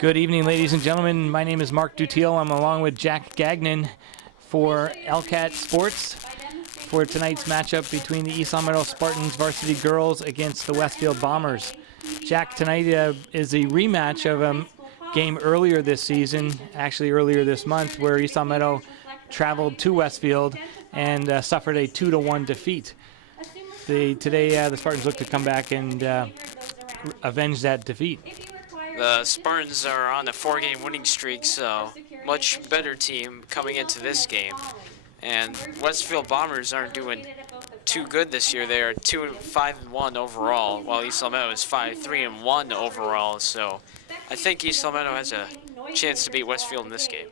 Good evening, ladies and gentlemen. My name is Mark Dutiel. I'm along with Jack Gagnon for LCAT Sports for tonight's matchup between the East Long Meadow Spartans varsity girls against the Westfield Bombers. Jack, tonight is a rematch of a game earlier this season, actually earlier this month, where East Long Meadow traveled to Westfield and suffered a 2-1 defeat. Today, the Spartans look to come back and avenge that defeat. The Spartans are on a 4-game winning streak, so much better team coming into this game. And Westfield Bombers aren't doing too good this year. They are 5-1 overall, while East Long Meadow is 3-1 overall. So I think East Long Meadow has a chance to beat Westfield in this game.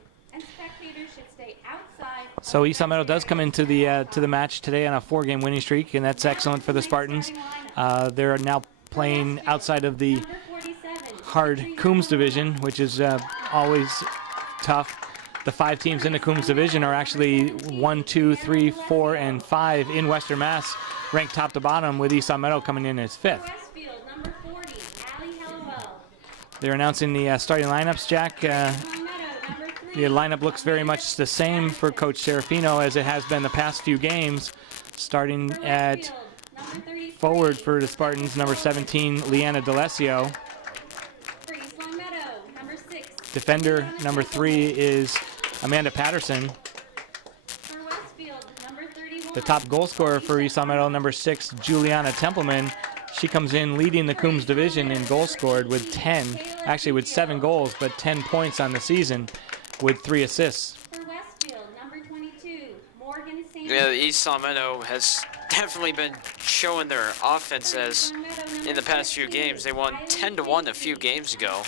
So East Long Meadow does come into the match today on a 4-game winning streak, and that's excellent for the Spartans. They're now playing outside of the hard Coombs division, which is always tough. The 5 teams in the Coombs division are actually 1, 2, 3, 4, and 5 in Western Mass, ranked top to bottom, with East Long Meadow coming in as 5th. They're announcing the starting lineups, Jack. The lineup looks very much the same for Coach Serafino as it has been the past few games. Starting at forward for the Spartans, number 17, Leanna D'Alessio. Defender number 3 is Amanda Patterson. The top goal scorer for East Long Meadow, number 6, Juliana Templeman. She comes in leading the Coombs division in goals scored with 10, actually with 7 goals, but 10 points on the season with 3 assists. Yeah, the East Long Meadow has definitely been showing their offense as in the past few games. They won 10-1 a few games ago.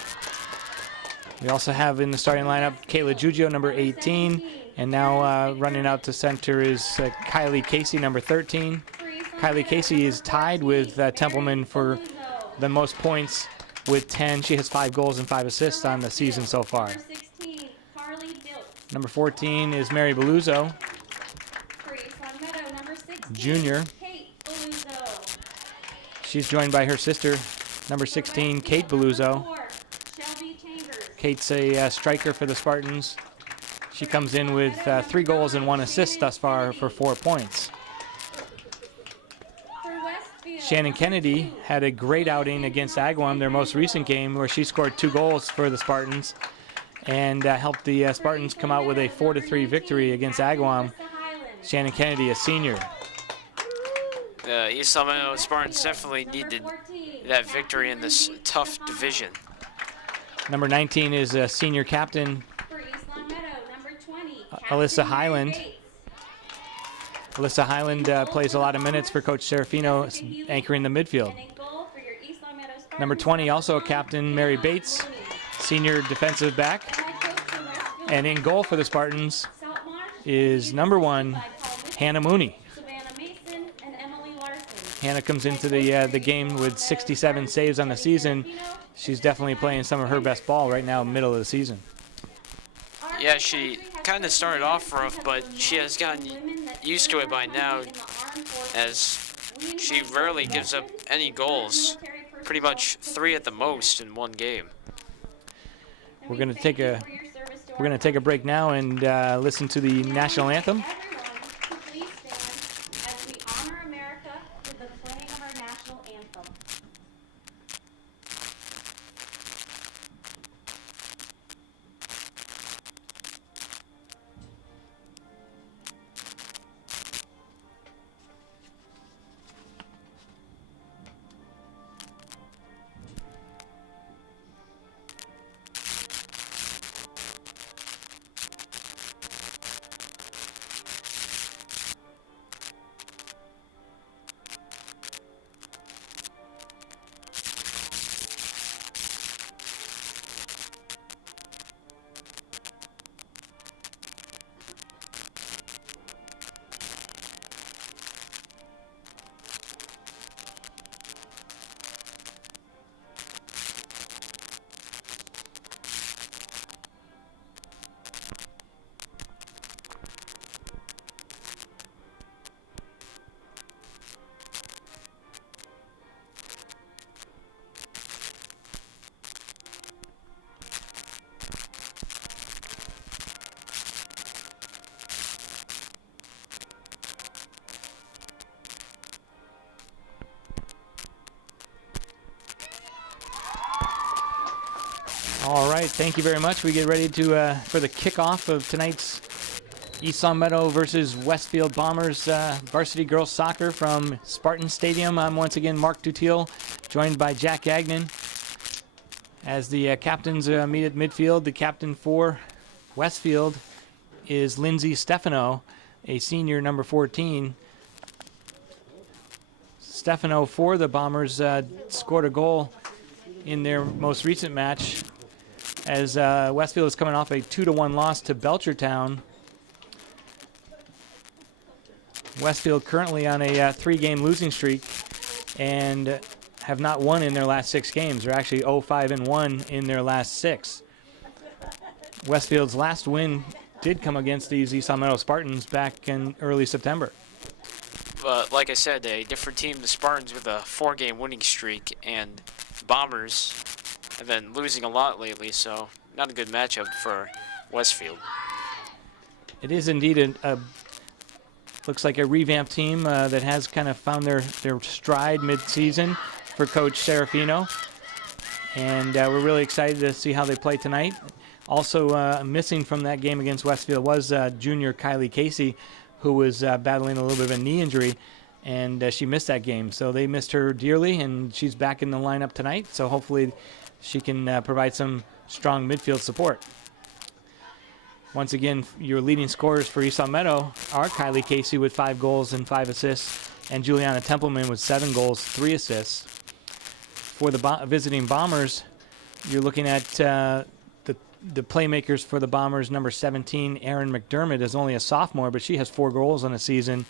We also have in the starting lineup Kayla Giugio, number 18, and now running out to center is Kylie Casey, number 13. Kylie Casey is tied with Templeman for the most points with 10. She has 5 goals and 5 assists on the season so far. Number 14 is Mary Beluzzo, junior. She's joined by her sister, number 16, Kate Beluzzo. Kate's a striker for the Spartans. She comes in with 3 goals and 1 assist thus far for 4 points. Shannon Kennedy had a great outing against Agawam, their most recent game, where she scored 2 goals for the Spartans and helped the Spartans come out with a 4-3 victory against Agawam. Shannon Kennedy, a senior. The East Long Meadow Spartans definitely needed that victory in this tough division. Number 19 is a senior captain, Alyssa Highland. Alyssa Highland plays a lot of minutes for Coach Serafino, anchoring the midfield. Number 20, also a captain, Mary Bates, senior defensive back. And in goal for the Spartans is number 1, Hannah Mooney. Hannah comes into the game with 67 saves on the season. She's definitely playing some of her best ball right now, middle of the season. Yeah, she kind of started off rough, but she has gotten used to it by now, as she rarely gives up any goals. Pretty much 3 at the most in one game. We're going to take a break now and listen to the national anthem. All right, thank you very much. We get ready to for the kickoff of tonight's East Long Meadow versus Westfield Bombers varsity girls soccer from Spartan Stadium. I'm once again Mark Dutiel, joined by Jack Gagnon. As the captains meet at midfield, the captain for Westfield is Lindsay Stefano, a senior, number 14. Stefano for the Bombers scored a goal in their most recent match as Westfield is coming off a 2-1 loss to Belchertown. Westfield currently on a 3-game losing streak and have not won in their last 6 games. They're actually 0-5-1 in their last 6. Westfield's last win did come against these East Long Meadow Spartans back in early September. Like I said, a different team, the Spartans, with a 4-game winning streak, and Bombers have been losing a lot lately, so not a good matchup for Westfield. It is indeed looks like a revamped team that has kind of found their stride mid-season for Coach Serafino, and we're really excited to see how they play tonight. Also missing from that game against Westfield was junior Kylie Casey, who was battling a little bit of a knee injury, and she missed that game. So they missed her dearly, and she's back in the lineup tonight. So hopefully she can provide some strong midfield support. Once again, your leading scorers for East Long Meadow are Kylie Casey with 5 goals and 5 assists, and Juliana Templeman with 7 goals, 3 assists. For the visiting Bombers, you're looking at the playmakers for the Bombers. Number 17, Erin McDermott, is only a sophomore, but she has 4 goals on the season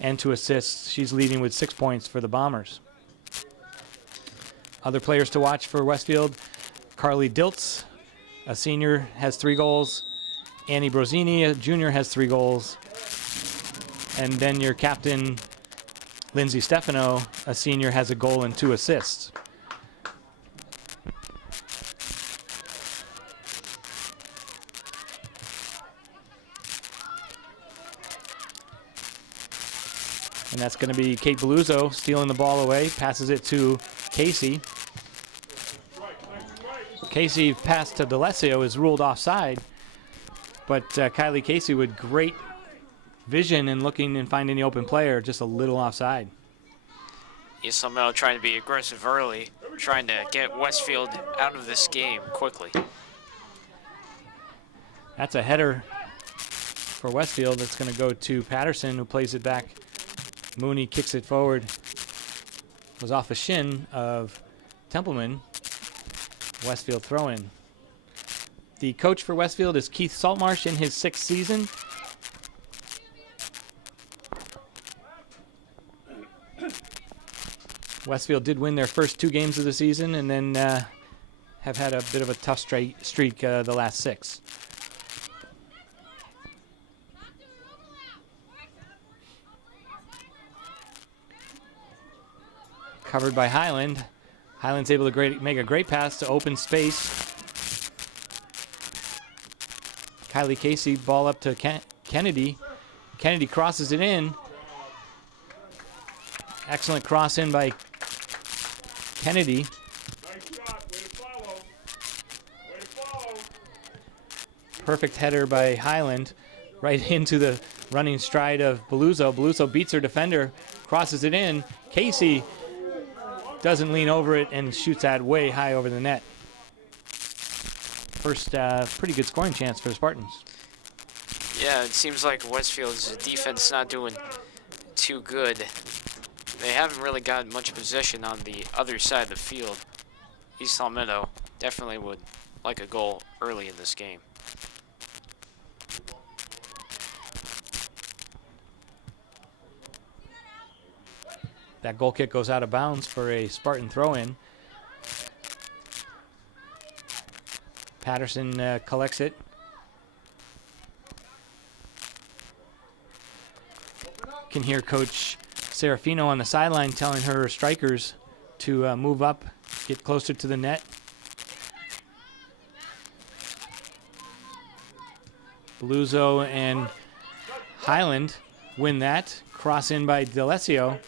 and 2 assists. She's leading with 6 points for the Bombers. Other players to watch for Westfield: Carly Diltz, a senior, has 3 goals. Annie Brosini, a junior, has 3 goals. And then your captain, Lindsay Stefano, a senior, has a goal and 2 assists. And that's going to be Kate Beluzzo stealing the ball away, passes it to Casey. Casey pass to D'Alessio is ruled offside, but Kylie Casey with great vision and looking and finding the open player, just a little offside. East Long Meadow trying to be aggressive early, trying to get Westfield out of this game quickly. That's a header for Westfield. That's going to go to Patterson, who plays it back. Mooney kicks it forward. Was off the shin of Templeman. Westfield throw-in. The coach for Westfield is Keith Saltmarsh in his 6th season. Westfield did win their first 2 games of the season and then have had a bit of a tough streak the last 6. Covered by Highland. Highland's able to make a great pass to open space. Kylie Casey, ball up to Kennedy. Kennedy crosses it in. Excellent cross in by Kennedy. Perfect header by Highland right into the running stride of Beluzzo. Beluzzo beats her defender, crosses it in. Casey doesn't lean over it and shoots that way high over the net. First pretty good scoring chance for the Spartans. Yeah, it seems like Westfield's defense not doing too good. They haven't really gotten much possession on the other side of the field. East Long Meadow definitely would like a goal early in this game. That goal kick goes out of bounds for a Spartan throw-in. Patterson collects it. Can hear Coach Serafino on the sideline telling her strikers to move up, get closer to the net. Beluzzo and Highland win that. Cross in by D'Alessio.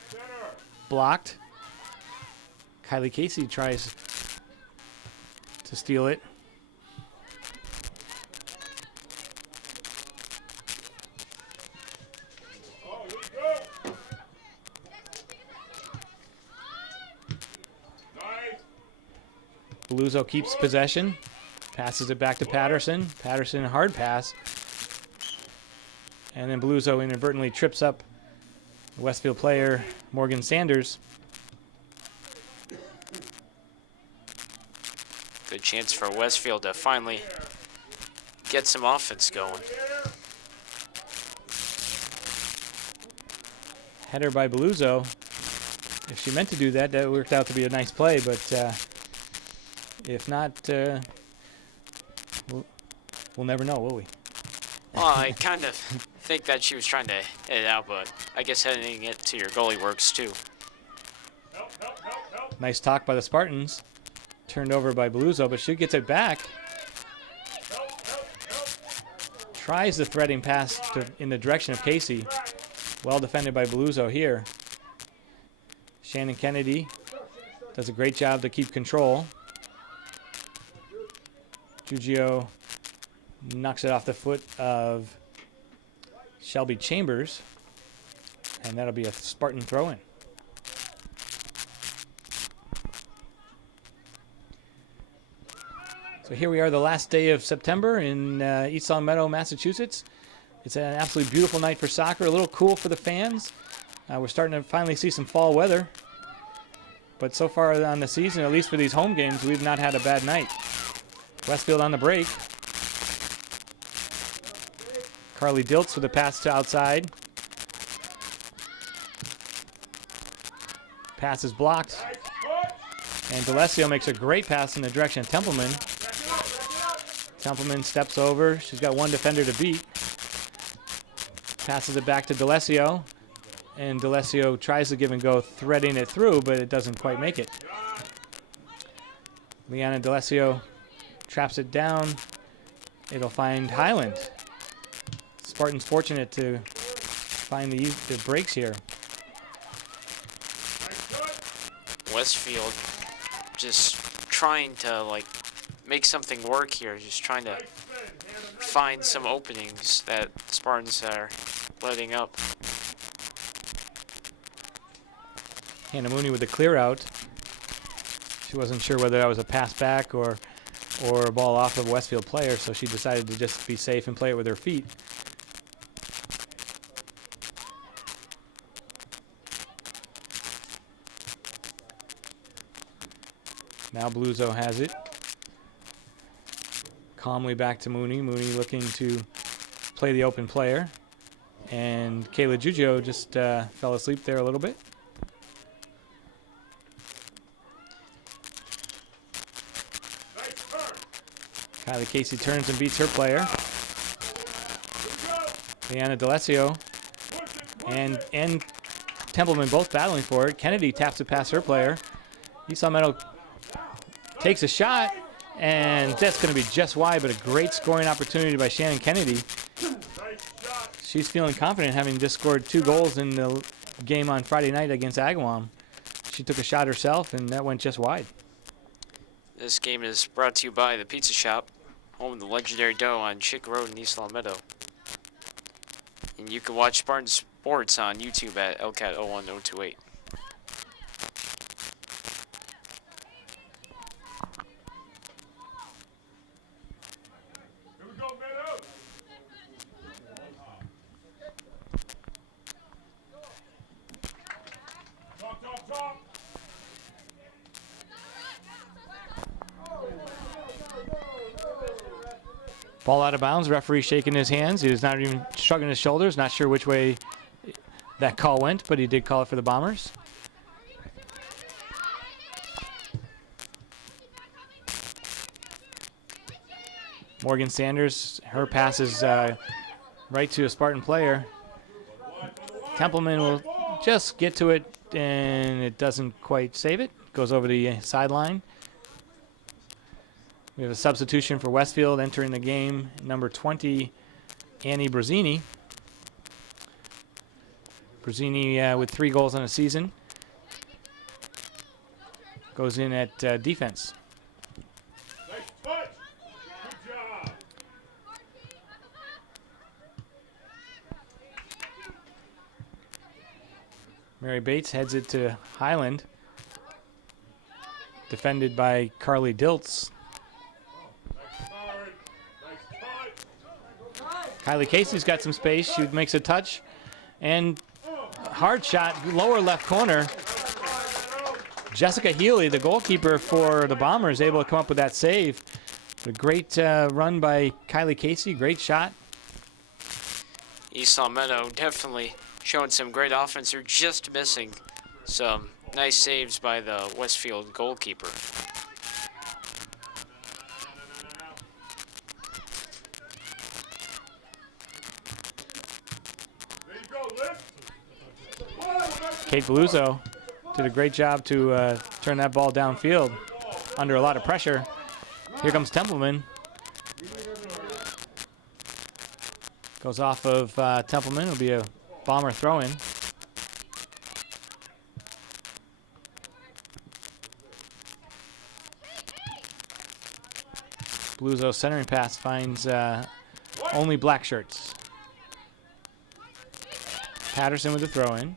Blocked. Kylie Casey tries to steal it. Beluso keeps possession, passes it back to Patterson. Patterson, hard pass. And then Beluso inadvertently trips up the Westfield player, Morgan Sanders. Good chance for Westfield to finally get some offense going. Header by Beluso. If she meant to do that, that worked out to be a nice play, but if not, we'll never know, will we? Well, I kind of think that she was trying to hit it out, but I guess heading it to your goalie works too. Nice talk by the Spartans. Turned over by Beluso, but she gets it back. Tries the threading pass in the direction of Casey. Well defended by Beluso here. Shannon Kennedy does a great job to keep control. Giugio knocks it off the foot of Shelby Chambers, and that'll be a Spartan throw-in. So here we are, the last day of September in East Long Meadow, Massachusetts. It's an absolutely beautiful night for soccer, a little cool for the fans. We're starting to finally see some fall weather. But so far on the season, at least for these home games, we've not had a bad night. Westfield on the break. Carly Diltz with a pass to outside. Pass is blocked. And D'Alessio makes a great pass in the direction of Templeman. Templeman steps over. She's got one defender to beat. Passes it back to D'Alessio. And D'Alessio tries to give and go, threading it through, but it doesn't quite make it. Leanna D'Alessio traps it down. It'll find Highland. Spartans fortunate to find the breaks here. Westfield just trying to make something work here, just trying to find some openings that Spartans are letting up. Hannah Mooney with the clear out. She wasn't sure whether that was a pass back or a ball off of a Westfield player, so she decided to just be safe and play it with her feet. Now Beluso has it. Calmly back to Mooney. Mooney looking to play the open player. And Kayla Giugio just fell asleep there a little bit. Kylie Casey turns and beats her player. Leanna D'Alessio and Templeman both battling for it. Kennedy taps it past her player. East Long Meadow takes a shot, and that's going to be just wide, but a great scoring opportunity by Shannon Kennedy. She's feeling confident, having just scored 2 goals in the game on Friday night against Agawam. She took a shot herself, and that went just wide. This game is brought to you by the Pizza Shop, home of the legendary dough on Chick Road in East Long Meadow. And you can watch Spartan Sports on YouTube at LCAT01028. Ball out of bounds. Referee shaking his hands. He was not even shrugging his shoulders. Not sure which way that call went, but he did call it for the Bombers. Morgan Sanders, her pass is right to a Spartan player. Templeman will just get to it, and it doesn't quite save it. Goes over the sideline. We have a substitution for Westfield entering the game, number 20, Annie Brazzini. Brazzini with 3 goals on the season. Goes in at defense. Nice touch. Good job. Mary Bates heads it to Highland. defended by Carly Diltz. Kylie Casey's got some space. She makes a touch. And hard shot, lower left corner. Jessica Healy, the goalkeeper for the Bombers, able to come up with that save. A great run by Kylie Casey. Great shot. East Long Meadow definitely showing some great offense. They're just missing some nice saves by the Westfield goalkeeper. Kate Beluzzo did a great job to turn that ball downfield under a lot of pressure. Here comes Templeman. Goes off of Templeman. It'll be a Bomber throw-in. Beluzzo's centering pass finds only black shirts. Patterson with the throw-in.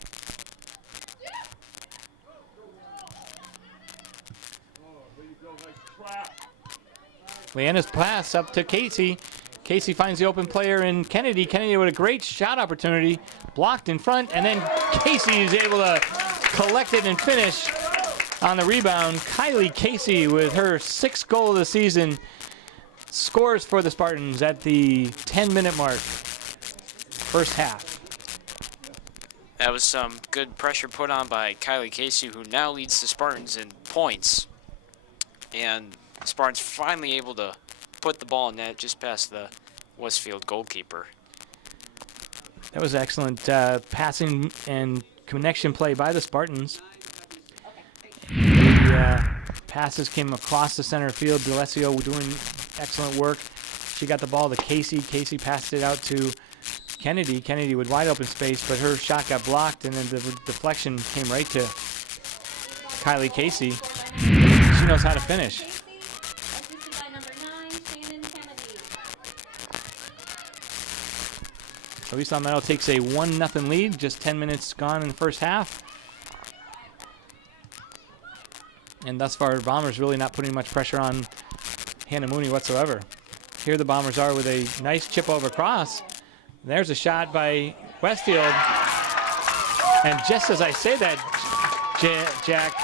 Leanna's pass up to Casey. Casey finds the open player in Kennedy. Kennedy with a great shot opportunity. Blocked in front, and then Casey is able to collect it and finish on the rebound. Kylie Casey with her 6th goal of the season scores for the Spartans at the 10-minute mark. First half. That was some good pressure put on by Kylie Casey, who now leads the Spartans in points. And Spartans finally able to put the ball in net just past the Westfield goalkeeper. That was excellent passing and connection play by the Spartans. The passes came across the center field. D'Alessio doing excellent work. She got the ball to Casey. Casey passed it out to Kennedy. Kennedy with wide open space, but her shot got blocked, and then the deflection came right to Kylie Casey. She knows how to finish. So East Long Meadow takes a 1-0 lead, just 10 minutes gone in the first half. And thus far, Bombers really not putting much pressure on Hannah Mooney whatsoever. Here the Bombers are with a nice chip over cross. There's a shot by Westfield. And just as I say that, Jack,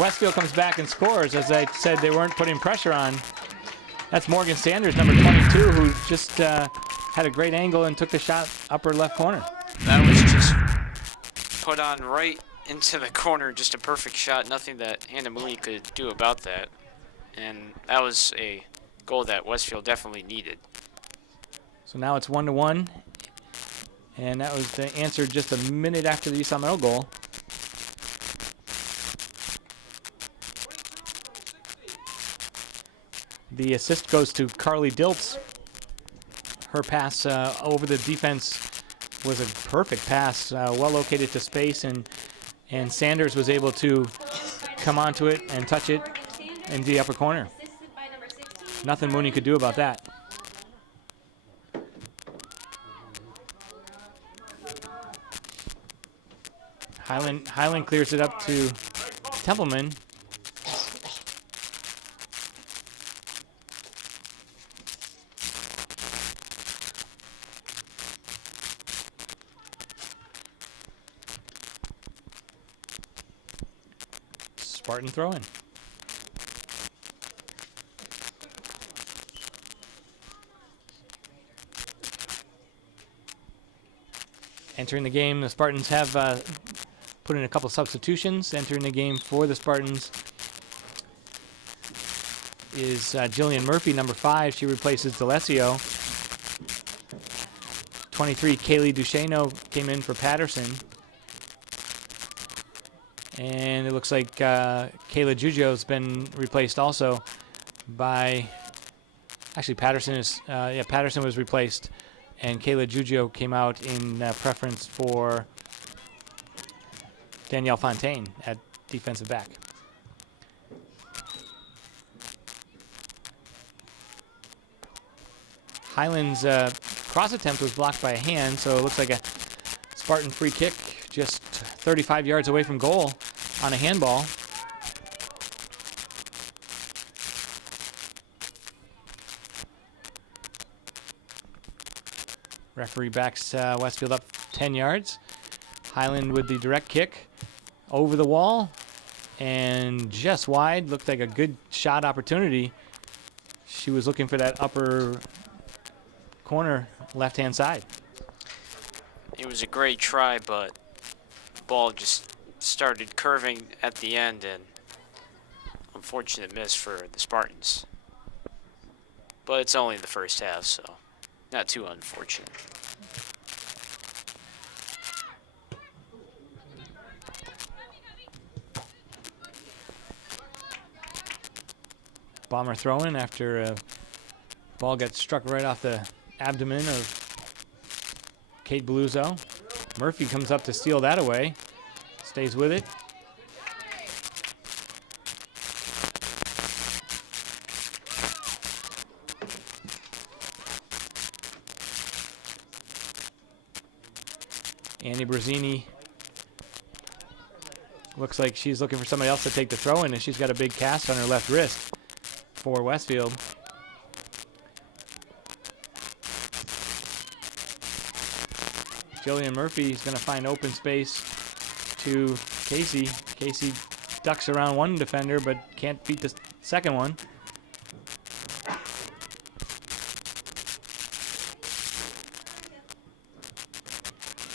Westfield comes back and scores. As I said, they weren't putting pressure on. That's Morgan Sanders, number 22, who just had a great angle and took the shot upper left corner. That was just put on right into the corner, just a perfect shot. Nothing that Hannah Mooney could do about that. And that was a goal that Westfield definitely needed. So now it's 1-1. And that was the answer just a minute after the East Long Meadow goal. The assist goes to Carly Diltz. Her pass over the defense was a perfect pass, well located to space, and Sanders was able to come onto it and touch it in the upper corner. Nothing Mooney could do about that. Highland clears it up to Templeman. Spartan throw-in. Entering the game, the Spartans have put in a couple substitutions. Entering the game for the Spartans is Jillian Murphy, number 5. She replaces D'Alessio. 23, Kaylee Duchesneau came in for Patterson. And it looks like Kayla Jujo's been replaced also by, actually Patterson is, Patterson was replaced, and Kayla Jujo came out in preference for Danielle Fontaine at defensive back. Highland's cross attempt was blocked by a hand, so it looks like a Spartan free kick just 35 yards away from goal on a handball. Referee backs Westfield up 10 yards. Highland with the direct kick over the wall and just wide. Looked like a good shot opportunity. She was looking for that upper corner left-hand side. It was a great try, but the ball just started curving at the end, and unfortunate miss for the Spartans. But it's only the first half, so not too unfortunate. Bomber throw-in after a ball gets struck right off the abdomen of Kate Beluzzo. Murphy comes up to steal that away. Stays with it. Annie Brazzini looks like she's looking for somebody else to take the throw-in, and she's got a big cast on her left wrist for Westfield. Jillian Murphy is going to find open space to Casey. Casey ducks around one defender but can't beat the second one.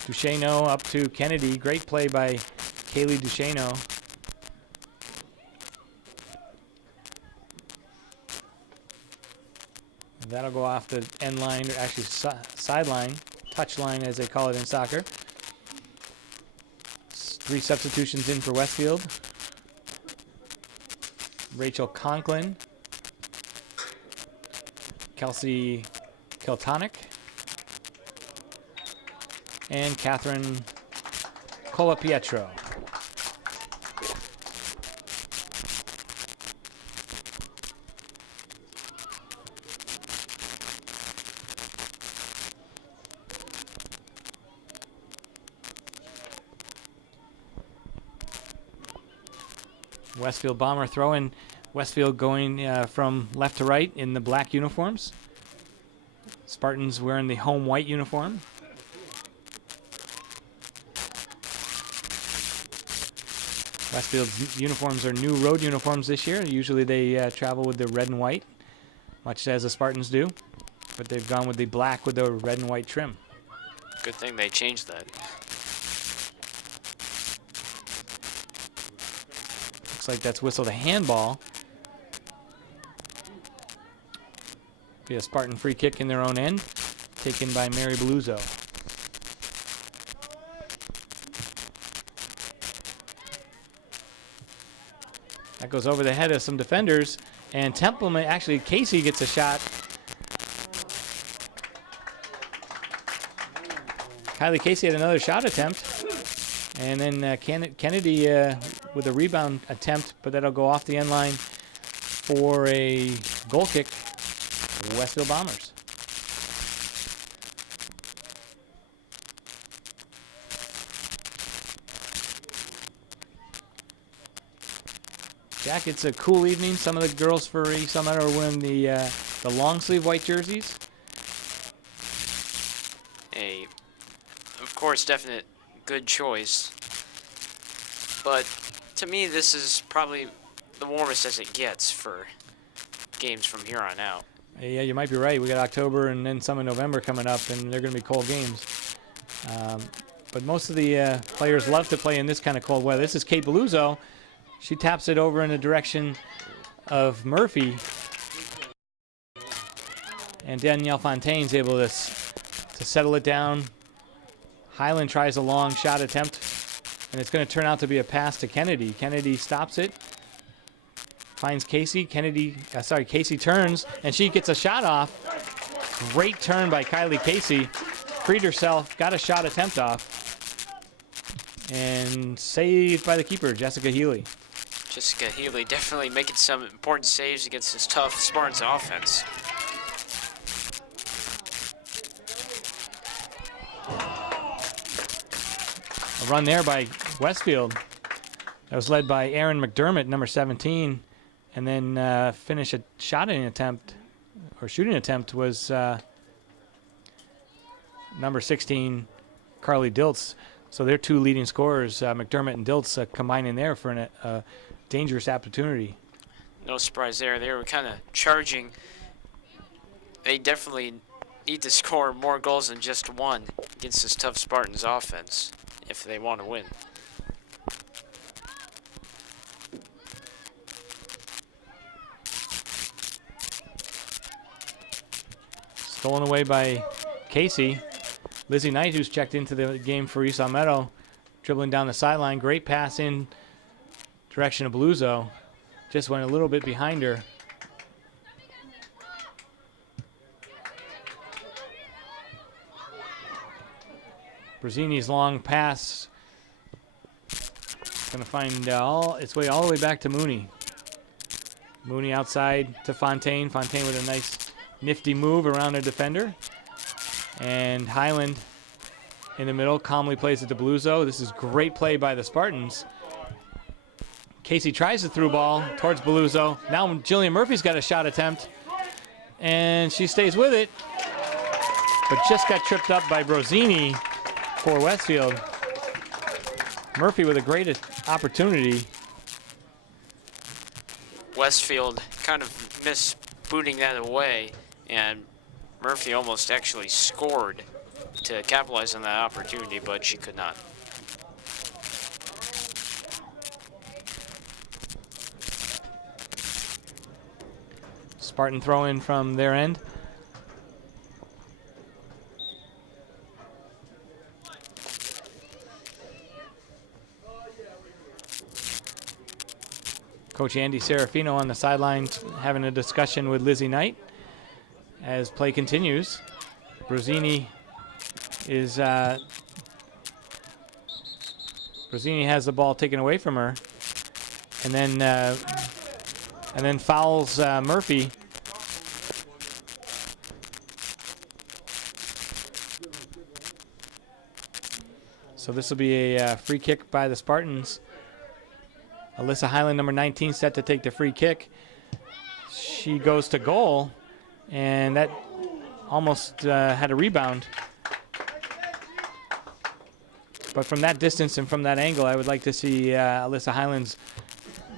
Duchesneau up to Kennedy. Great play by Kaylee Duchesneau. That'll go off the end line, or actually sideline, touch line as they call it in soccer. 3 substitutions in for Westfield. Rachel Conklin, Kelsey Kiltonic, and Catherine Colapietro. Westfield Bomber throw-in. Westfield going from left to right in the black uniforms. Spartans wearing the home white uniform. Westfield's uniforms are new road uniforms this year. Usually they travel with the red and white, much as the Spartans do. But they've gone with the black with the red and white trim. Good thing they changed that. Looks like that's whistled a handball. Be a Spartan free kick in their own end, taken by Mary Beluzzo. That goes over the head of some defenders, and Templeman, actually Casey gets a shot. Kylie Casey had another shot attempt, and then Kennedy with a rebound attempt, but that'll go off the end line for a goal kick for the Westfield Bombers. Jack, it's a cool evening. Some of the girls for East Summit are wearing the long sleeve white jerseys. Of course, definite good choice. But to me, this is probably the warmest as it gets for games from here on out. Yeah, you might be right. We got October and then some in November coming up, and they're going to be cold games. But most of the players love to play in this kind of cold weather. This is Kate Beluzzo. She taps it over in the direction of Murphy. And Danielle Fontaine's able to settle it down. Highland tries a long shot attempt, and it's going to turn out to be a pass to Kennedy. Kennedy stops it, finds Casey. Casey turns, and she gets a shot off. Great turn by Kylie Casey. Freed herself, got a shot attempt off, and saved by the keeper, Jessica Healy. Jessica Healy definitely making some important saves against this tough Spartans offense. A run there by Westfield. That was led by Aaron McDermott, number 17. And then finish a shooting attempt was number 16, Carly Diltz. So they're two leading scorers, McDermott and Diltz, combining there for a dangerous opportunity. No surprise there. They were kind of charging. They definitely need to score more goals than just one against this tough Spartans offense if they want to win. Stolen away by Casey. Lizzie Knight, who's checked into the game for East Meadow, dribbling down the sideline. Great pass in direction of Beluso. Just went a little bit behind her. Brazzini's long pass going to find its way all the way back to Mooney. Mooney outside to Fontaine. Fontaine with a nice nifty move around a defender. And Highland in the middle calmly plays it to Beluso. This is great play by the Spartans. Casey tries the through ball towards Beluso. Now Jillian Murphy's got a shot attempt. And she stays with it. But just got tripped up by Brazzini for Westfield. Murphy with a great opportunity. Westfield kind of missed booting that away, and Murphy almost actually scored to capitalize on that opportunity, but she could not. Spartan throw in from their end. Coach Andy Serafino on the sideline having a discussion with Lizzie Knight as play continues. Brazzini has the ball taken away from her, and then fouls Murphy. So this will be a free kick by the Spartans. Alyssa Highland, number 19, set to take the free kick. She goes to goal, and that almost had a rebound. But from that distance and from that angle, I would like to see Alyssa Highland's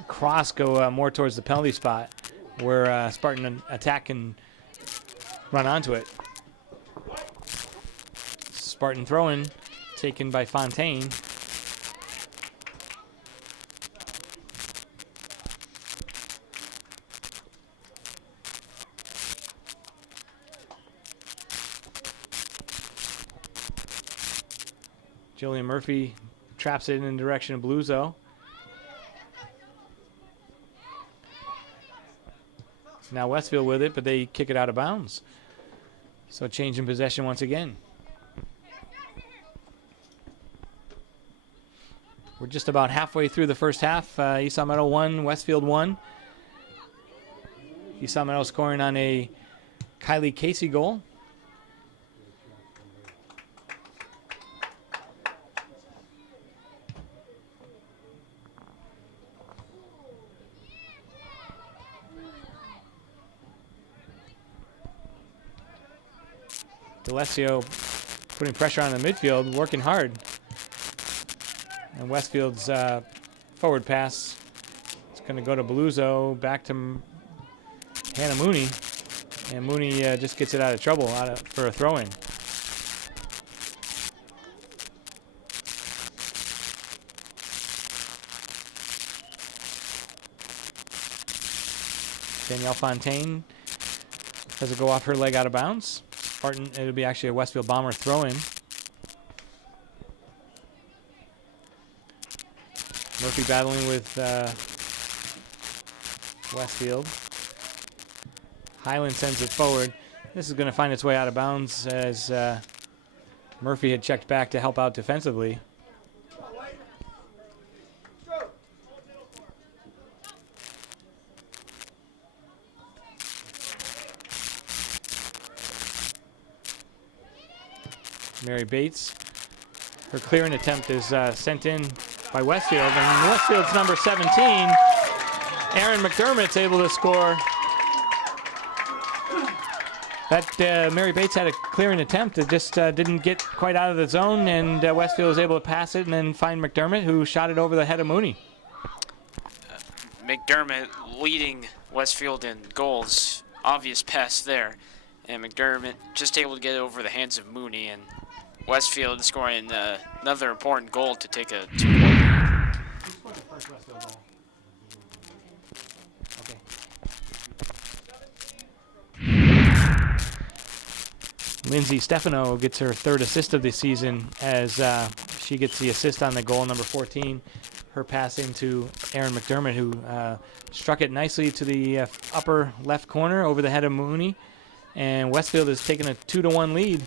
cross go more towards the penalty spot, where Spartan attack can run onto it. Spartan throw-in taken by Fontaine. Jillian Murphy traps it in the direction of Beluso. Now Westfield with it, but they kick it out of bounds. So change in possession once again. We're just about halfway through the first half. East Meadow 1, Westfield 1. East Meadow scoring on a Kylie Casey goal. D'Alessio putting pressure on the midfield, working hard. And Westfield's forward pass is going to go to Beluso, back to Hannah Mooney. And Mooney just gets it out of trouble for a throw-in. Danielle Fontaine does it go off her leg out of bounds. Spartan, it'll be actually a Westfield Bomber throw-in. Murphy battling with Westfield. Highland sends it forward. This is going to find its way out of bounds as Murphy had checked back to help out defensively. Mary Bates, her clearing attempt is sent in by Westfield, and Westfield's number 17, Erin McDermott's able to score. That Mary Bates had a clearing attempt that just didn't get quite out of the zone, and Westfield was able to pass it and then find McDermott, who shot it over the head of Mooney. McDermott leading Westfield in goals. Obvious pass there. And McDermott just able to get it over the hands of Mooney, and Westfield scoring another important goal to take a 2-1 lead. Lindsay Stefano gets her 3rd assist of the season as she gets the assist on the goal number 14. Her passing to Aaron McDermott, who struck it nicely to the upper left corner over the head of Mooney. And Westfield has taken a 2-1 lead.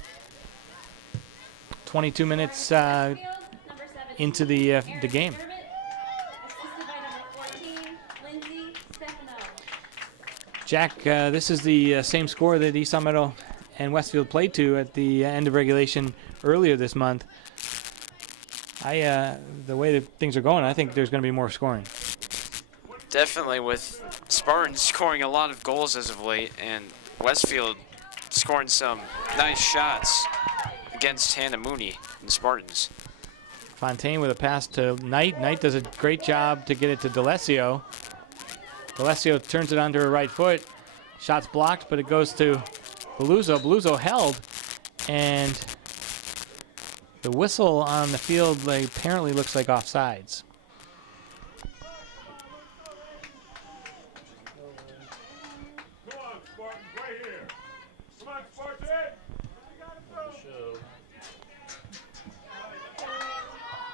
22 minutes into the game. Jack, this is the same score that East Long Meadow and Westfield played to at the end of regulation earlier this month. The way that things are going, I think there's going to be more scoring. Definitely, with Spartans scoring a lot of goals as of late, and Westfield scoring some nice shots against Hannah Mooney and Spartans. Fontaine with a pass to Knight. Knight does a great job to get it to D'Alessio. D'Alessio turns it onto her right foot. Shot's blocked, but it goes to Beluzzo. Beluzzo held, and the whistle on the field apparently looks like offsides. Come on, Spartans, right here. Come on, Spartans.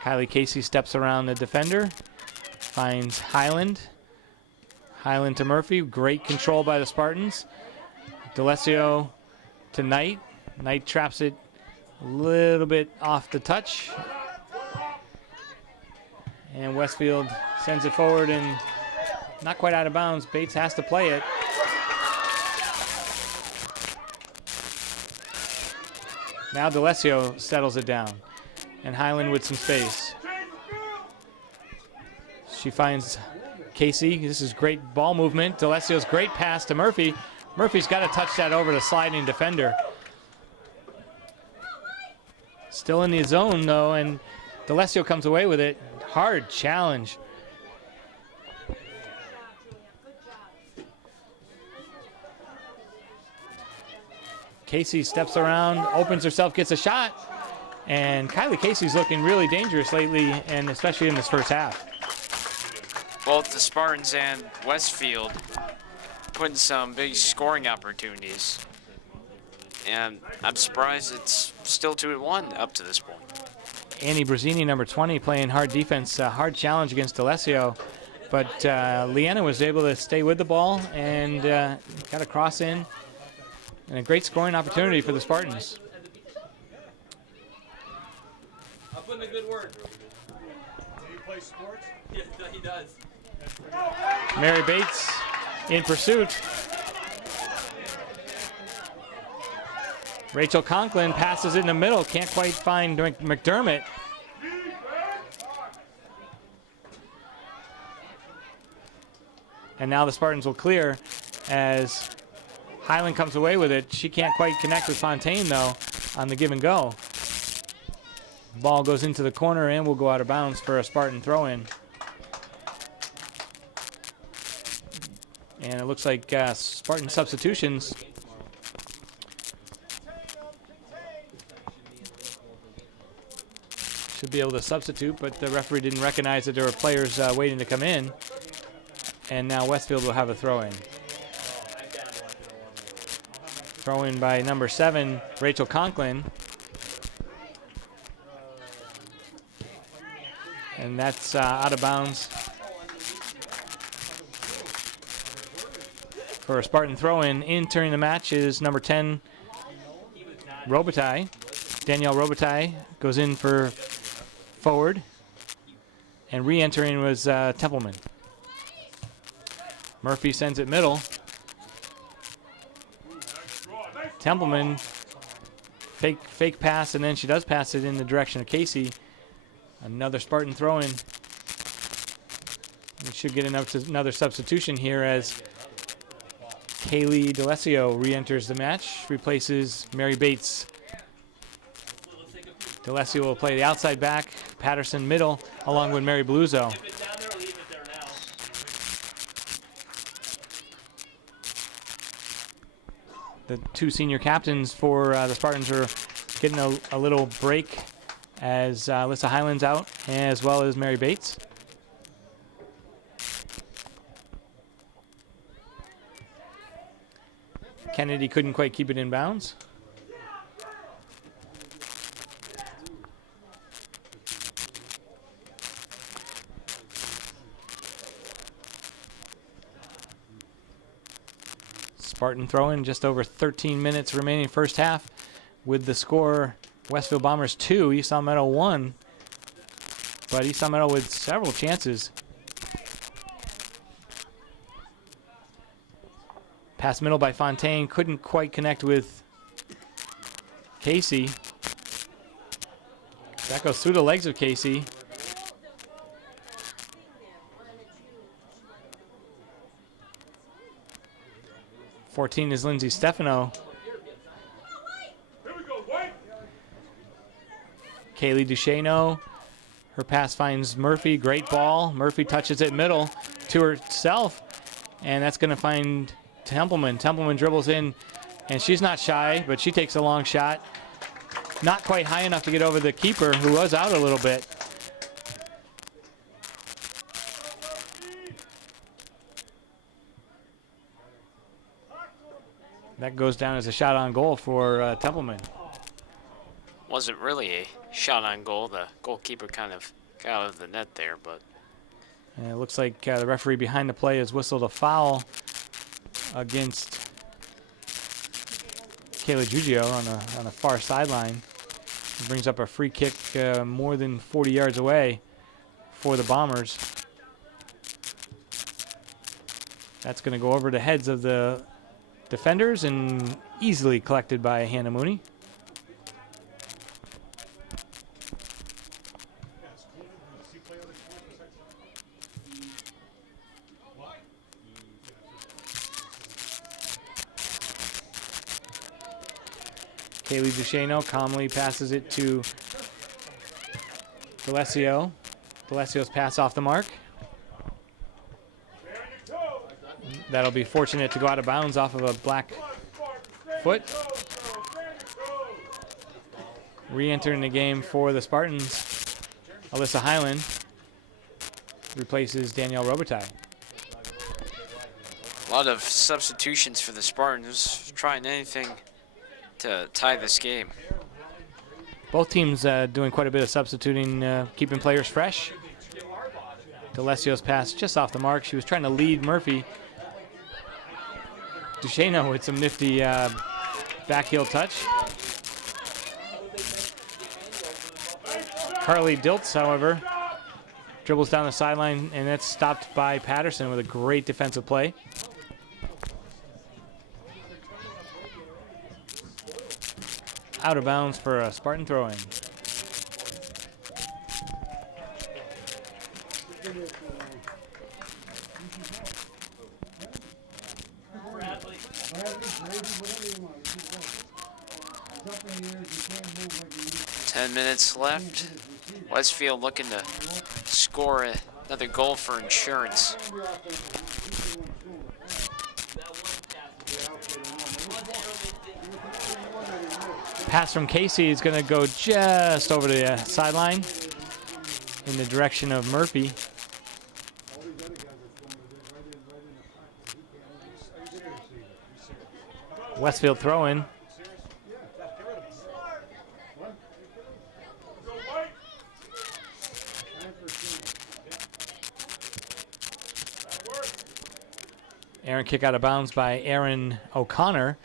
Kylie Casey steps around the defender, finds Highland. Highland to Murphy. Great control by the Spartans. D'Alessio to Knight. Knight traps it a little bit off the touch. And Westfield sends it forward and not quite out of bounds. Bates has to play it. Now D'Alessio settles it down. And Highland with some space. She finds Casey. This is great ball movement. D'Alessio's great pass to Murphy. Murphy's got to touch that over the sliding defender. Still in the zone, though, and D'Alessio comes away with it. Hard challenge. Casey steps around, opens herself, gets a shot. And Kylie Casey's looking really dangerous lately, and especially in this first half. Both the Spartans and Westfield putting some big scoring opportunities. And I'm surprised it's still 2-1 up to this point. Annie Brazzini, number 20, playing hard defense, hard challenge against D'Alessio. But Leanna was able to stay with the ball and got a cross in. And a great scoring opportunity for the Spartans. I'll put in a good word. Do you play sports? Yes, he does. Mary Bates in pursuit. Rachel Conklin passes it in the middle. Can't quite find McDermott. And now the Spartans will clear as Highland comes away with it. She can't quite connect with Fontaine, though, on the give and go. Ball goes into the corner and will go out of bounds for a Spartan throw-in. And it looks like Spartan substitutions. Should be able to substitute, but the referee didn't recognize that there were players waiting to come in. And now Westfield will have a throw-in. Throw-in by number 7, Rachel Conklin. And that's out of bounds for a Spartan throw-in. Entering the match is number 10, Robitaille. Danielle Robitaille goes in for forward. And re-entering was Templeman. Murphy sends it middle. Templeman, fake pass, and then she does pass it in the direction of Casey. Another Spartan throw-in. We should get another substitution here as Kaylee D'Alessio re-enters the match, replaces Mary Bates. D'Alessio will play the outside back, Patterson middle, along with Mary Bluzo. Leave it down there or leave it there now. The two senior captains for the Spartans are getting a little break as Alyssa Highland's out, as well as Mary Bates. Kennedy couldn't quite keep it in bounds. Spartan throw-in, just over 13 minutes remaining first half, with the score Westfield Bombers 2, East Long Meadow 1. But East Long Meadow with several chances. Pass middle by Fontaine, couldn't quite connect with Casey. That goes through the legs of Casey. #14 is Lindsay Stefano. Here we go, White. Kaylee Duchesneau. Her pass finds Murphy. Great ball. Murphy touches it middle to herself. And that's going to find Templeman. Templeman dribbles in. And she's not shy, but she takes a long shot. Not quite high enough to get over the keeper, who was out a little bit. That goes down as a shot on goal for Templeman. Wasn't really a shot on goal. The goalkeeper kind of got out of the net there, but And it looks like the referee behind the play has whistled a foul against Kayla Giugio on the far sideline. It brings up a free kick more than 40 yards away for the Bombers. That's going to go over the heads of the defenders and easily collected by Hannah Mooney. Kaylee Duchesneau calmly passes it to D'Alessio. D'Alessio's pass off the mark. That'll be fortunate to go out of bounds off of a black foot. Re-entering the game for the Spartans, Alyssa Highland replaces Danielle Robitaille. a lot of substitutions for the Spartans, trying anything to tie this game. Both teams doing quite a bit of substituting, keeping players fresh. D'Alessio's pass just off the mark. She was trying to lead Murphy. Duchesneau with some nifty back heel touch. Carly Diltz, however, dribbles down the sideline, and that's stopped by Patterson with a great defensive play. Out of bounds for a Spartan throw-in. Ten minutes left. Westfield looking to score another goal for insurance. Pass from Casey is going to go just over the sideline in the direction of Murphy. Westfield throw-in. Aaron kick out of bounds by Aaron O'Connor.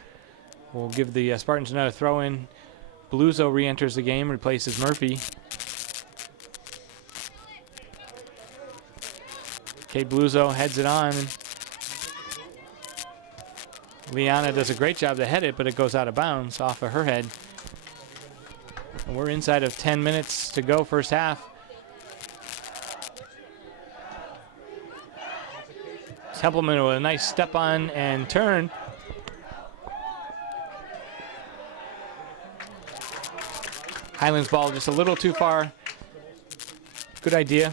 Will give the Spartans another throw-in. Bluzo re-enters the game, replaces Murphy. Kate Bluzo heads it on. Liana does a great job to head it, but it goes out of bounds off of her head. And we're inside of 10 minutes to go first half. Templeman with a nice step on and turn. Highland's ball just a little too far. Good idea.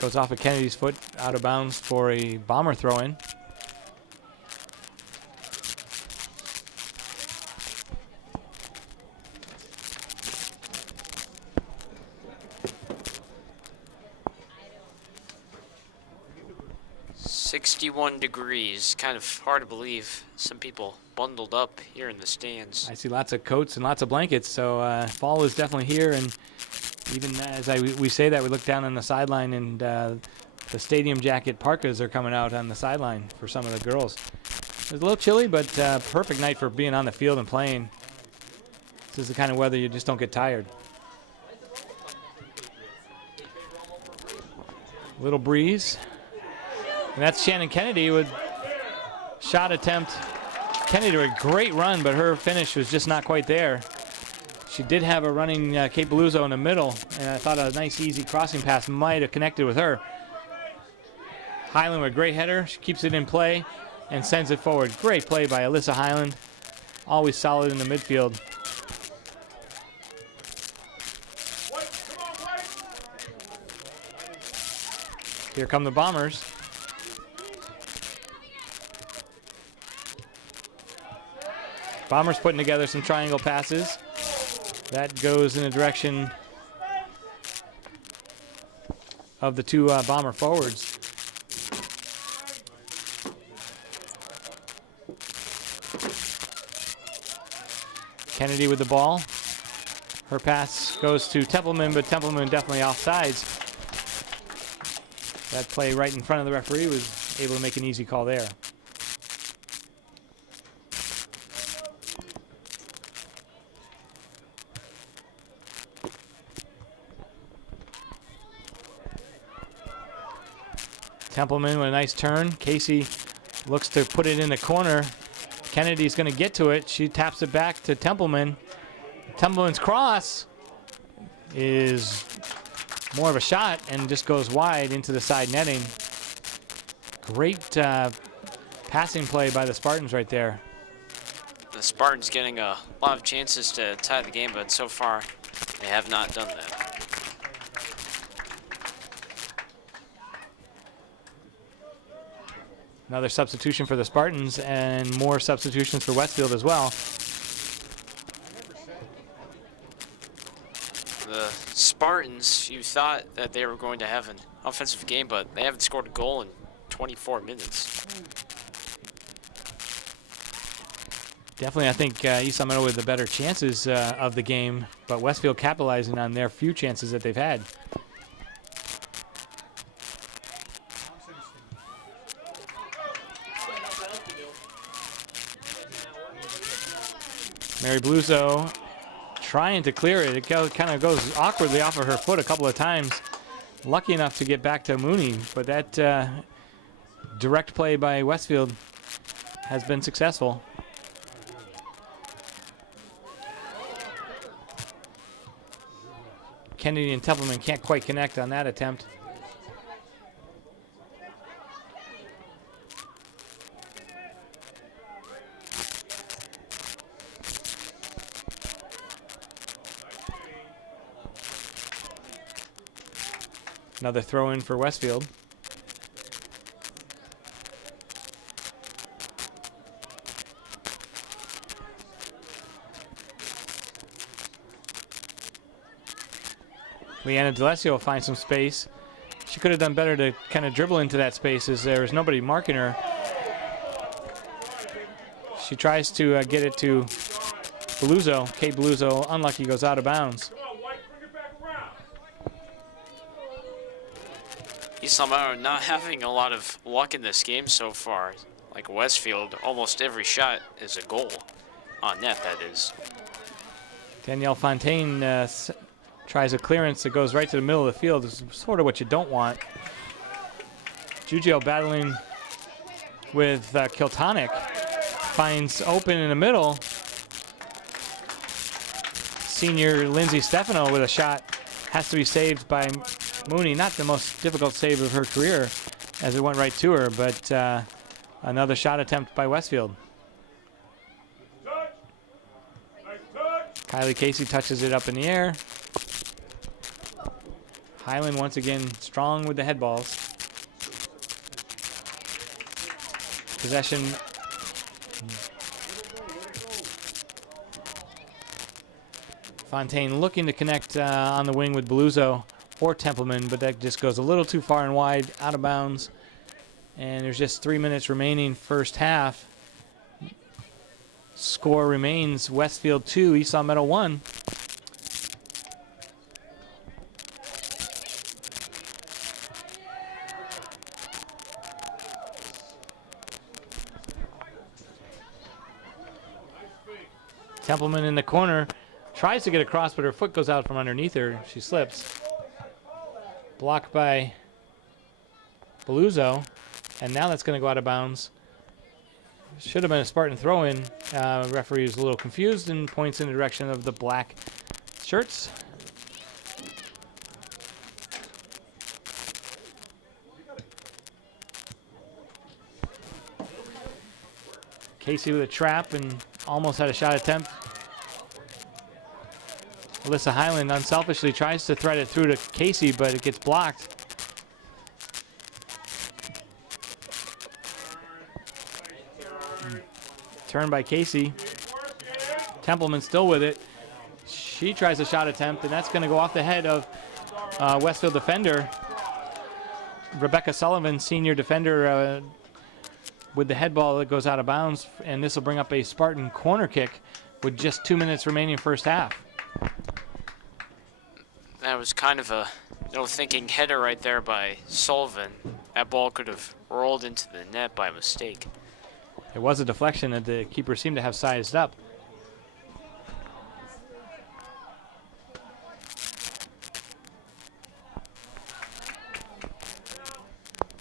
Goes off of Kennedy's foot, out of bounds for a Bomber throw-in. Degrees, kind of hard to believe. Some people bundled up here in the stands. I see lots of coats and lots of blankets, so fall is definitely here. And even as we say that, we look down on the sideline, and the stadium jacket parkas are coming out on the sideline for some of the girls. It's a little chilly, but perfect night for being on the field and playing. This is the kind of weather you just don't get tired. Little breeze. And that's Shannon Kennedy with shot attempt. Kennedy with a great run, but her finish was just not quite there. She did have a running Kate Beluso in the middle, and I thought a nice easy crossing pass might have connected with her. Highland with a great header. She keeps it in play and sends it forward. Great play by Alyssa Highland. Always solid in the midfield. Here come the Bombers. Bombers putting together some triangle passes. That goes in the direction of the two Bomber forwards. Kennedy with the ball. Her pass goes to Templeman, but Templeman definitely offsides. That play right in front of the referee was able to make an easy call there. Templeman with a nice turn. Casey looks to put it in the corner. Kennedy's going to get to it. She taps it back to Templeman. Templeman's cross is more of a shot and just goes wide into the side netting. Great passing play by the Spartans right there. The Spartans getting a lot of chances to tie the game, but so far they have not done that. Another substitution for the Spartans and more substitutions for Westfield as well. The Spartans, you thought that they were going to have an offensive game, but they haven't scored a goal in 24 minutes. Definitely, I think East Long Meadow with the better chances of the game, but Westfield capitalizing on their few chances that they've had. Mary Bluzo trying to clear it. It kind of goes awkwardly off of her foot a couple of times. Lucky enough to get back to Mooney, but that direct play by Westfield has been successful. Kennedy and Templeman can't quite connect on that attempt. Another throw in for Westfield. Leanna D'Alessio will find some space. She could have done better to kind of dribble into that space as there was nobody marking her. She tries to get it to Beluso. Kate Beluso, unlucky, goes out of bounds. East Long Meadow not having a lot of luck in this game so far. Like Westfield, almost every shot is a goal. On net, that is. Danielle Fontaine tries a clearance that goes right to the middle of the field. This is sort of what you don't want. Giugio battling with Kiltonic. Finds open in the middle. Senior Lindsay Stefano with a shot. Has to be saved by Mooney, not the most difficult save of her career as it went right to her, but another shot attempt by Westfield. Touch. Nice touch. Kylie Casey touches it up in the air. Highland once again strong with the head balls. Possession. Fontaine looking to connect on the wing with Beluso or Templeman, but that just goes a little too far and wide, out of bounds. And there's just 3 minutes remaining first half. Score remains Westfield 2, East Meadow 1. Templeman in the corner, tries to get across, but her foot goes out from underneath her. She slips. Blocked by Beluso, and now that's going to go out of bounds. Should have been a Spartan throw-in. Referee is a little confused and points in the direction of the black shirts. Casey with a trap and almost had a shot attempt. Alyssa Highland unselfishly tries to thread it through to Casey, but it gets blocked. Turn by Casey. Templeman still with it. She tries a shot attempt, and that's going to go off the head of Westfield defender. Rebecca Sullivan, senior defender, with the head ball that goes out of bounds, and this will bring up a Spartan corner kick with just 2 minutes remaining first half. That was kind of a no-thinking header right there by Sullivan. That ball could have rolled into the net by mistake. It was a deflection that the keeper seemed to have sized up.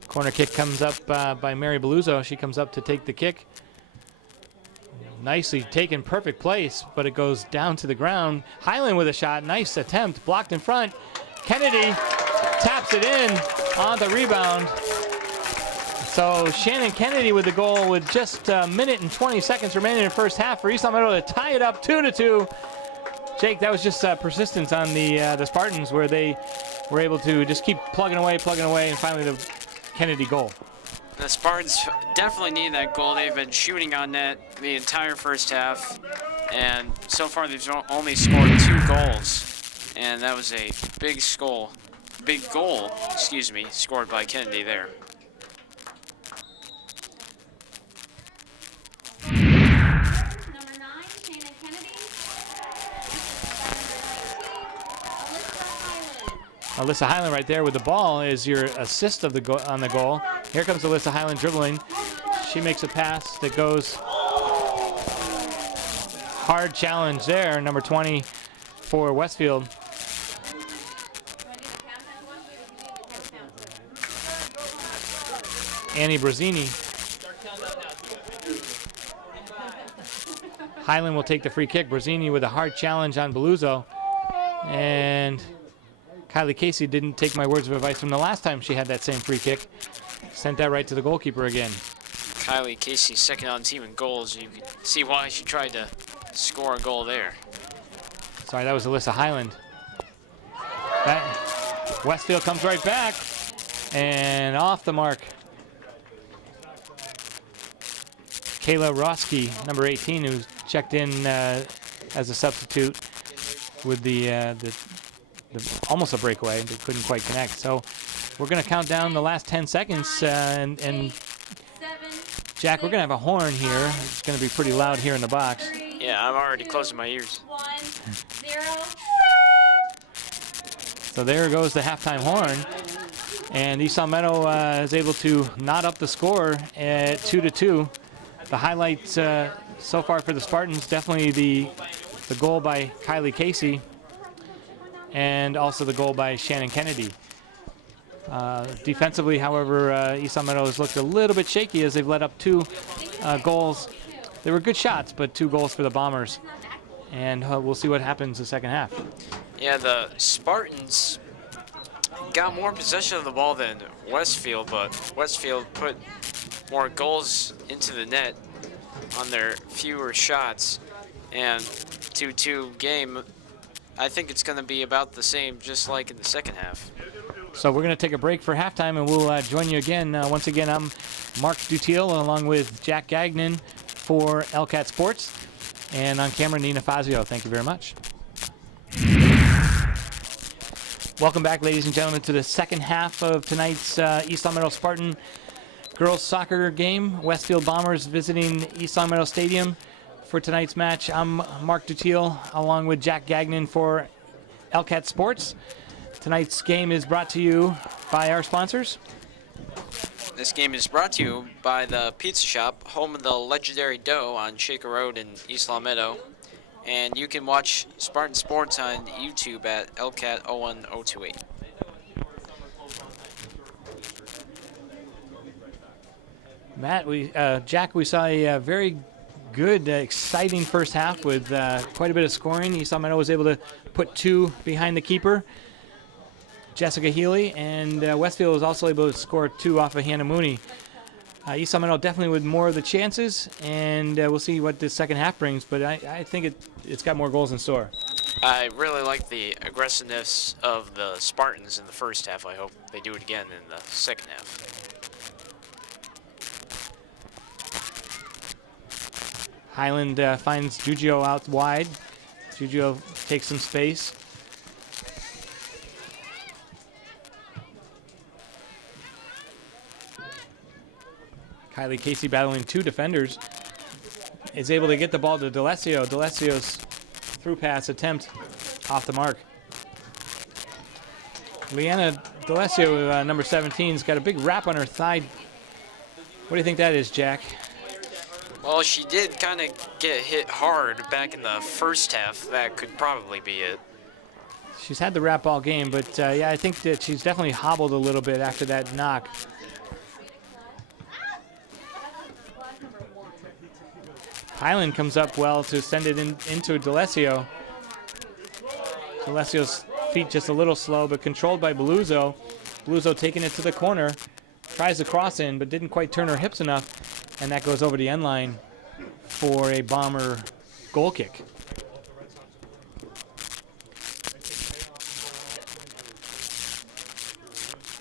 Corner kick comes up by Mary Beluso. She comes up to take the kick. Nicely taken, perfect place, but it goes down to the ground. Highland with a shot, nice attempt, blocked in front. Kennedy taps it in on the rebound. So Shannon Kennedy with the goal with just a minute and 20 seconds remaining in the first half for East Meadow to tie it up 2-2. Jake, that was just persistence on the Spartans, where they were able to just keep plugging away, and finally the Kennedy goal. The Spartans definitely need that goal. They've been shooting on net the entire first half, and so far they've only scored 2 goals, and that was a big goal, scored by Kennedy there. Number 9, Shannon Kennedy. Alyssa Highland right there with the ball is your assist of the on the goal. Here comes Alyssa Highland dribbling. She makes a pass that goes hard challenge there. Number 20 for Westfield. Annie Brazzini. Highland will take the free kick. Brazzini with a hard challenge on Beluso. And Kylie Casey didn't take my words of advice from the last time she had that same free kick. Sent that right to the goalkeeper again. Kylie Casey, second on team in goals. You can see why she tried to score a goal there. Sorry, that was Alyssa Highland. Westfield comes right back. And off the mark. Kayla Roski, number 18, who checked in as a substitute with the almost a breakaway, but couldn't quite connect. So we're going to count down the last 10 seconds, and Jack, we're going to have a horn here. It's going to be pretty loud here in the box. Yeah, I'm already closing my ears. 1-0. So there goes the halftime horn, and East Meadow is able to knot up the score at 2-2. The highlight so far for the Spartans, definitely the goal by Kylie Casey, and also the goal by Shannon Kennedy. Defensively, however, East Meadow has looked a little bit shaky as they've let up 2 goals. They were good shots, but 2 goals for the Bombers. And we'll see what happens the second half. Yeah, the Spartans got more possession of the ball than Westfield, but Westfield put more goals into the net on their fewer shots. And 2-2 game, I think it's going to be about the same, just like in the second half. So we're going to take a break for halftime, and we'll join you again. Once again, I'm Mark Dutiel, along with Jack Gagnon for LCAT Sports. And on camera, Nina Fazio. Thank you very much. Welcome back, ladies and gentlemen, to the second half of tonight's East Long Meadow Spartan girls soccer game. Westfield Bombers visiting East Long Meadow Stadium for tonight's match. I'm Mark Dutiel, along with Jack Gagnon for LCAT Sports. Tonight's game is brought to you by our sponsors. This game is brought to you by the Pizza Shop, home of the legendary dough on Shaker Road in East Long Meadow. And you can watch Spartan Sports on YouTube at LCAT 01028. Matt, Jack, we saw a very good, exciting first half with quite a bit of scoring. East Long Meadow was able to put 2 behind the keeper, Jessica Healy, and Westfield was also able to score 2 off of Hannah Mooney. East Long Meadow definitely with more of the chances, and we'll see what the second half brings, but I think it's got more goals in store. I really like the aggressiveness of the Spartans in the first half. I hope they do it again in the second half. Highland finds Giugio out wide. Giugio takes some space. Kylie Casey battling 2 defenders. Is able to get the ball to D'Alessio. D'Alessio's through pass attempt off the mark. Leanna D'Alessio, number 17, has got a big wrap on her thigh. What do you think that is, Jack? Well, she did kind of get hit hard back in the first half. That could probably be it. She's had the wrap all game, but yeah, I think that she's definitely hobbled a little bit after that knock. Highland comes up well to send it into D'Alessio. D'Alessio's feet just a little slow, but controlled by Beluzzo. Beluzzo taking it to the corner, tries to cross in, but didn't quite turn her hips enough, and that goes over the end line for a Bomber goal kick.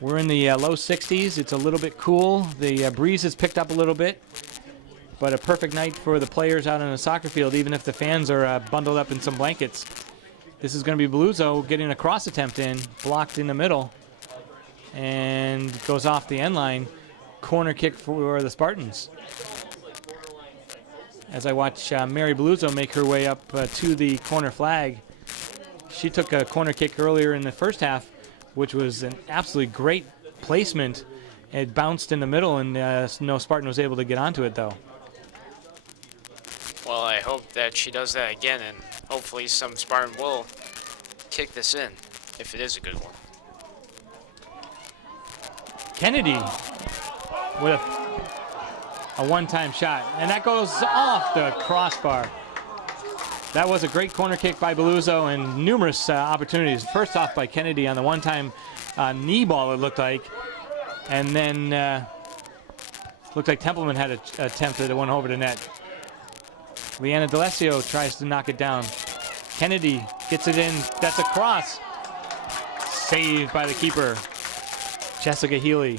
We're in the low 60s. It's a little bit cool. The breeze has picked up a little bit. But a perfect night for the players out on the soccer field, even if the fans are bundled up in some blankets. This is going to be Beluzzo getting a cross attempt in, blocked in the middle, and goes off the end line. Corner kick for the Spartans. As I watch Mary Beluzzo make her way up to the corner flag. She took a corner kick earlier in the first half, which was an absolutely great placement. It bounced in the middle, and no Spartan was able to get onto it, though. Well, I hope that she does that again, and hopefully some Spartan will kick this in, if it is a good one. Kennedy with a one-time shot, and that goes off the crossbar. That was a great corner kick by Beluzzo and numerous opportunities. First off by Kennedy on the one-time knee ball, it looked like, and then looked like Templeman had attempted it, went over the net. Leanna D'Alessio tries to knock it down. Kennedy gets it in. That's a cross. Saved by the keeper, Jessica Healy.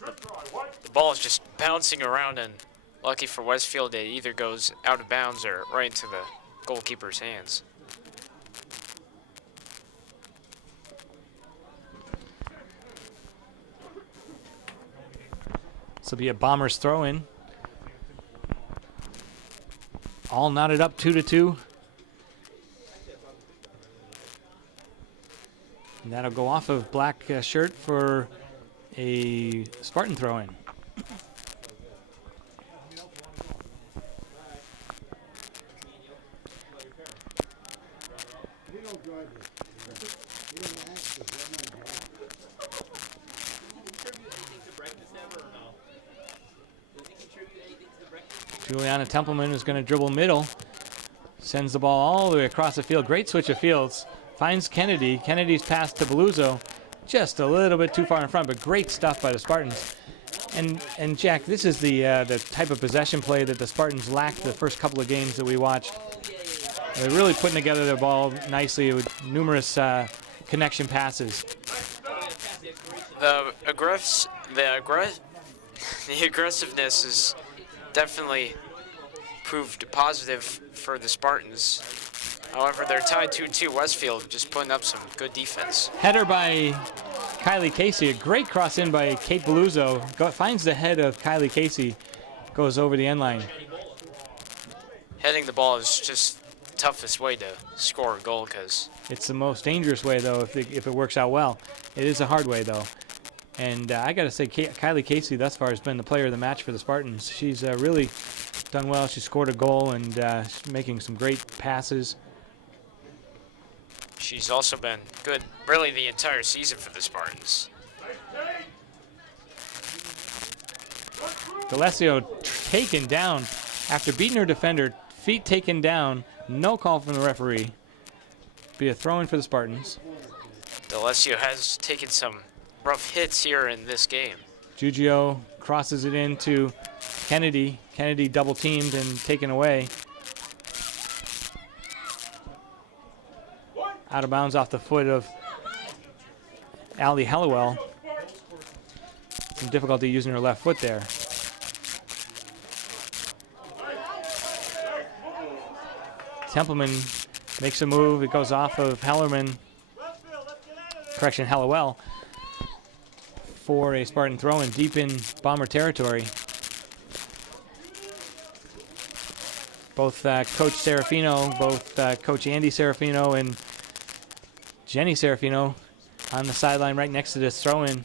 The ball is just bouncing around, and lucky for Westfield, it either goes out of bounds or right into the goalkeeper's hands. This will be a Bombers throw-in. All knotted up 2-2. And that'll go off of black shirt for a Spartan throw-in. Juliana Templeman is going to dribble middle. Sends the ball all the way across the field. Great switch of fields. Finds Kennedy. Kennedy's pass to Beluzzo. just a little bit too far in front, but great stuff by the Spartans. And Jack, this is the type of possession play that the Spartans lacked the first couple of games that we watched. They're really putting together the ball nicely with numerous connection passes. The aggressiveness is definitely proved positive for the Spartans. However, they're tied 2-2. Westfield just putting up some good defense. Header by Kylie Casey. A great cross in by Kate Beluzzo. Finds the head of Kylie Casey. Goes over the end line. Heading the ball is just the toughest way to score a goal because it's the most dangerous way, though, if it works out well. It is a hard way, though. And I got to say, Kylie Casey thus far has been the player of the match for the Spartans. She's really done well. She scored a goal and she's making some great passes. She's also been good really the entire season for the Spartans. D'Alessio taken down after beating her defender. Feet taken down. No call from the referee. Be a throw-in for the Spartans. D'Alessio has taken some rough hits here in this game. Giugio crosses it into Kennedy. Kennedy double teamed and taken away. Out of bounds off the foot of Allie Hellewell. Some difficulty using her left foot there. Templeman makes a move. It goes off of Hellewell for a Spartan throw-in deep in Bomber territory. Both Coach Serafino, Coach Andy Serafino and Jenny Serafino on the sideline right next to this throw-in.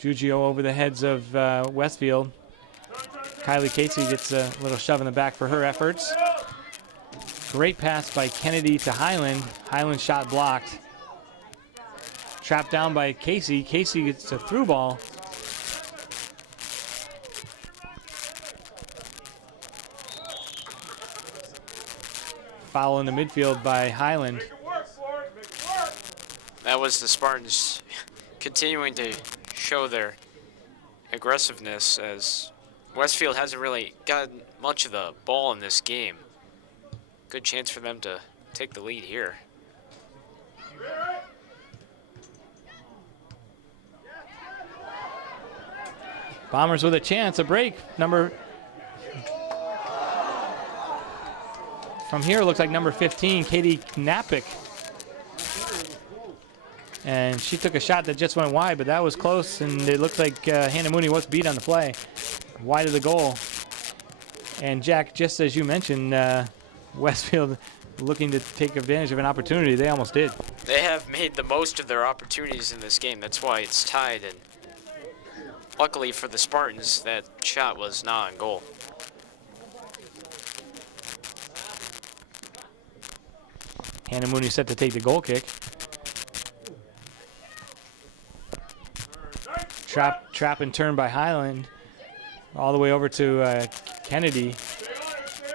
Giugio over the heads of Westfield. Kylie Casey gets a little shove in the back for her efforts. Great pass by Kennedy to Highland. Highland shot blocked. Trapped down by Casey. Casey gets a through ball. Foul in the midfield by Highland. That was the Spartans continuing to show their aggressiveness as Westfield hasn't really gotten much of the ball in this game. Good chance for them to take the lead here. Bombers with a chance, a break. From here, it looks like number 15, Katie Knapik. And she took a shot that just went wide, but that was close, and it looked like Hannah Mooney was beat on the play. Wide of the goal. And Jack, just as you mentioned, Westfield looking to take advantage of an opportunity. They almost did. They have made the most of their opportunities in this game. That's why it's tied, and luckily for the Spartans, that shot was not on goal. Hannah Mooney set to take the goal kick. Trap and turn by Highland. All the way over to Kennedy.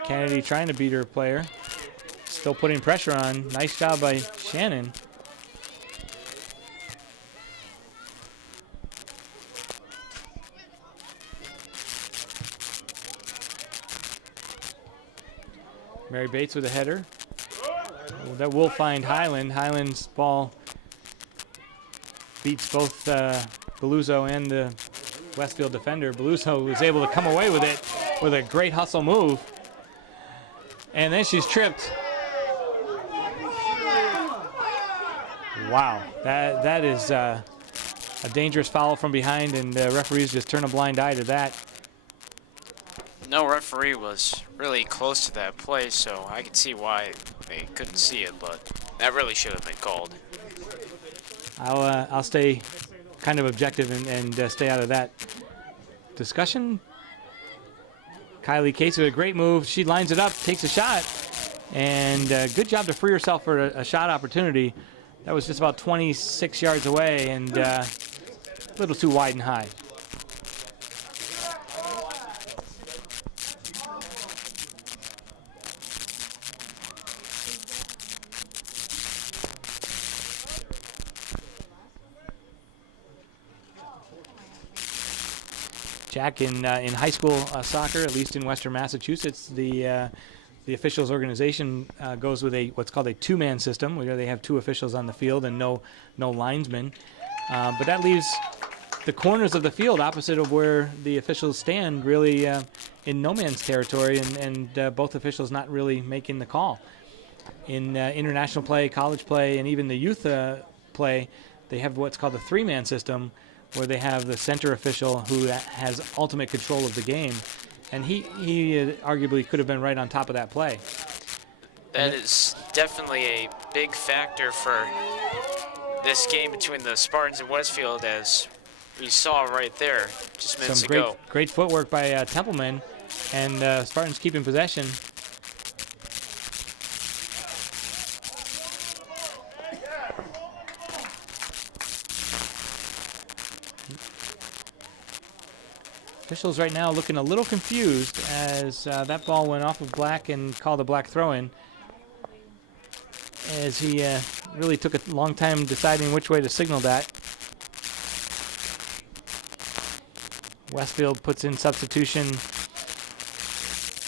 Kennedy trying to beat her player. Still putting pressure on. Nice job by Shannon. Mary Bates with a header. That will find Highland. Highland's ball beats both Beluzzo and the Westfield defender. Beluzzo was able to come away with it with a great hustle move. And then she's tripped. Wow, that is a dangerous foul from behind, and referees just turn a blind eye to that. No referee was really close to that play, so I could see why they couldn't see it, but that really should have been called. I'll stay kind of objective and stay out of that discussion. Kylie Casey with a great move. She lines it up, takes a shot, and good job to free herself for a shot opportunity. That was just about 26 yards away and a little too wide and high. Jack, in high school soccer, at least in Western Massachusetts, the officials organization goes with what's called a two-man system, where they have two officials on the field and no linesmen. But that leaves the corners of the field opposite of where the officials stand really in no man's territory, and both officials not really making the call. In international play, college play, and even the youth play, they have what's called a three-man system, where they have the center official who has ultimate control of the game. And he arguably could have been right on top of that play. That is definitely a big factor for this game between the Spartans and Westfield, as we saw right there just minutes ago. Great footwork by Templeman, and Spartans keeping possession. Officials right now looking a little confused as that ball went off of Black and called a Black throw-in, as he really took a long time deciding which way to signal that. Westfield puts in substitution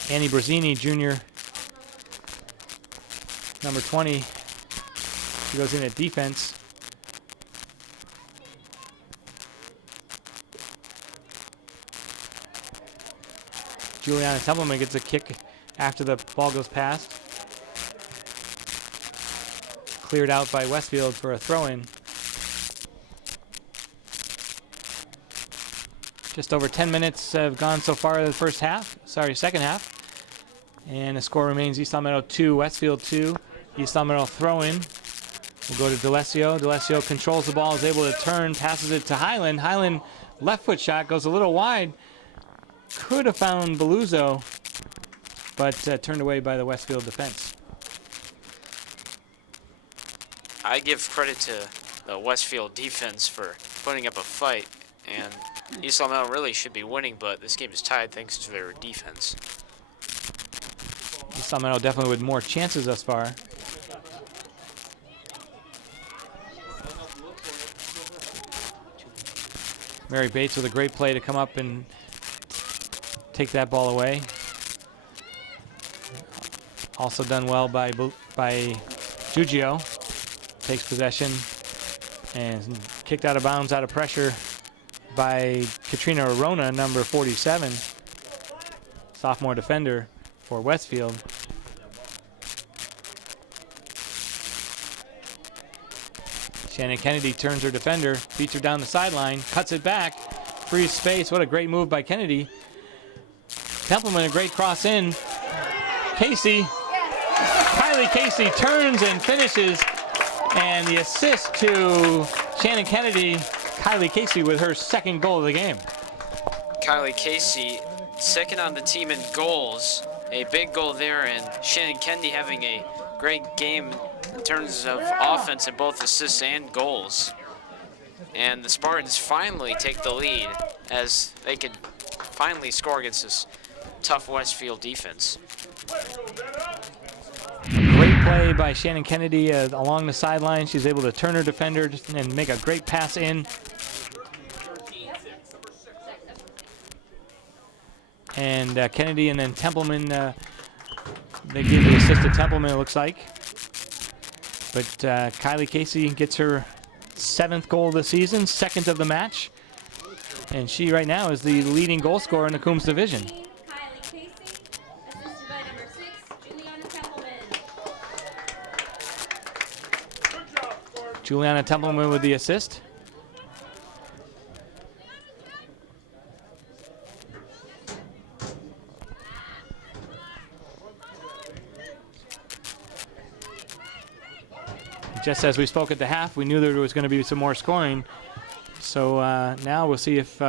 Annie Brazzini, junior, number 20. He goes in at defense. Juliana Templeman gets a kick after the ball goes past. Cleared out by Westfield for a throw-in. Just over 10 minutes have gone so far in the second half. And the score remains East Long Meadow 2, Westfield 2. East Long Meadow throw-in. We'll go to D'Alessio. D'Alessio controls the ball, is able to turn, passes it to Highland. Highland left foot shot, goes a little wide. Could have found Beluzzo, but turned away by the Westfield defense. I give credit to the Westfield defense for putting up a fight, and East Long Meadow really should be winning, but this game is tied thanks to their defense. East Long Meadow definitely with more chances thus far. Mary Bates with a great play to come up and take that ball away. Also done well by Giugio. Takes possession and kicked out of bounds out of pressure by Katrina Arona, number 47, sophomore defender for Westfield. Shannon Kennedy turns her defender, beats her down the sideline, cuts it back, frees space. What a great move by Kennedy. Templeman, a great cross in. Kylie Casey turns and finishes, and the assist to Shannon Kennedy. Kylie Casey with her second goal of the game. Kylie Casey, second on the team in goals. A big goal there, and Shannon Kennedy having a great game in terms of offense in both assists and goals. And the Spartans finally take the lead as they could finally score against this tough Westfield defense. Great play by Shannon Kennedy along the sideline. She's able to turn her defender and make a great pass in. And Kennedy and then Templeman, they give the assist to Templeman, it looks like. But Kylie Casey gets her 7th goal of the season, 2nd of the match. And she right now is the leading goal scorer in the Coombs division. Kylie Casey, assisted by number 6, Juliana Templeman. Good job, Spartans. Juliana Templeman with the assist. Just as we spoke at the half, we knew there was going to be some more scoring. So now we'll see if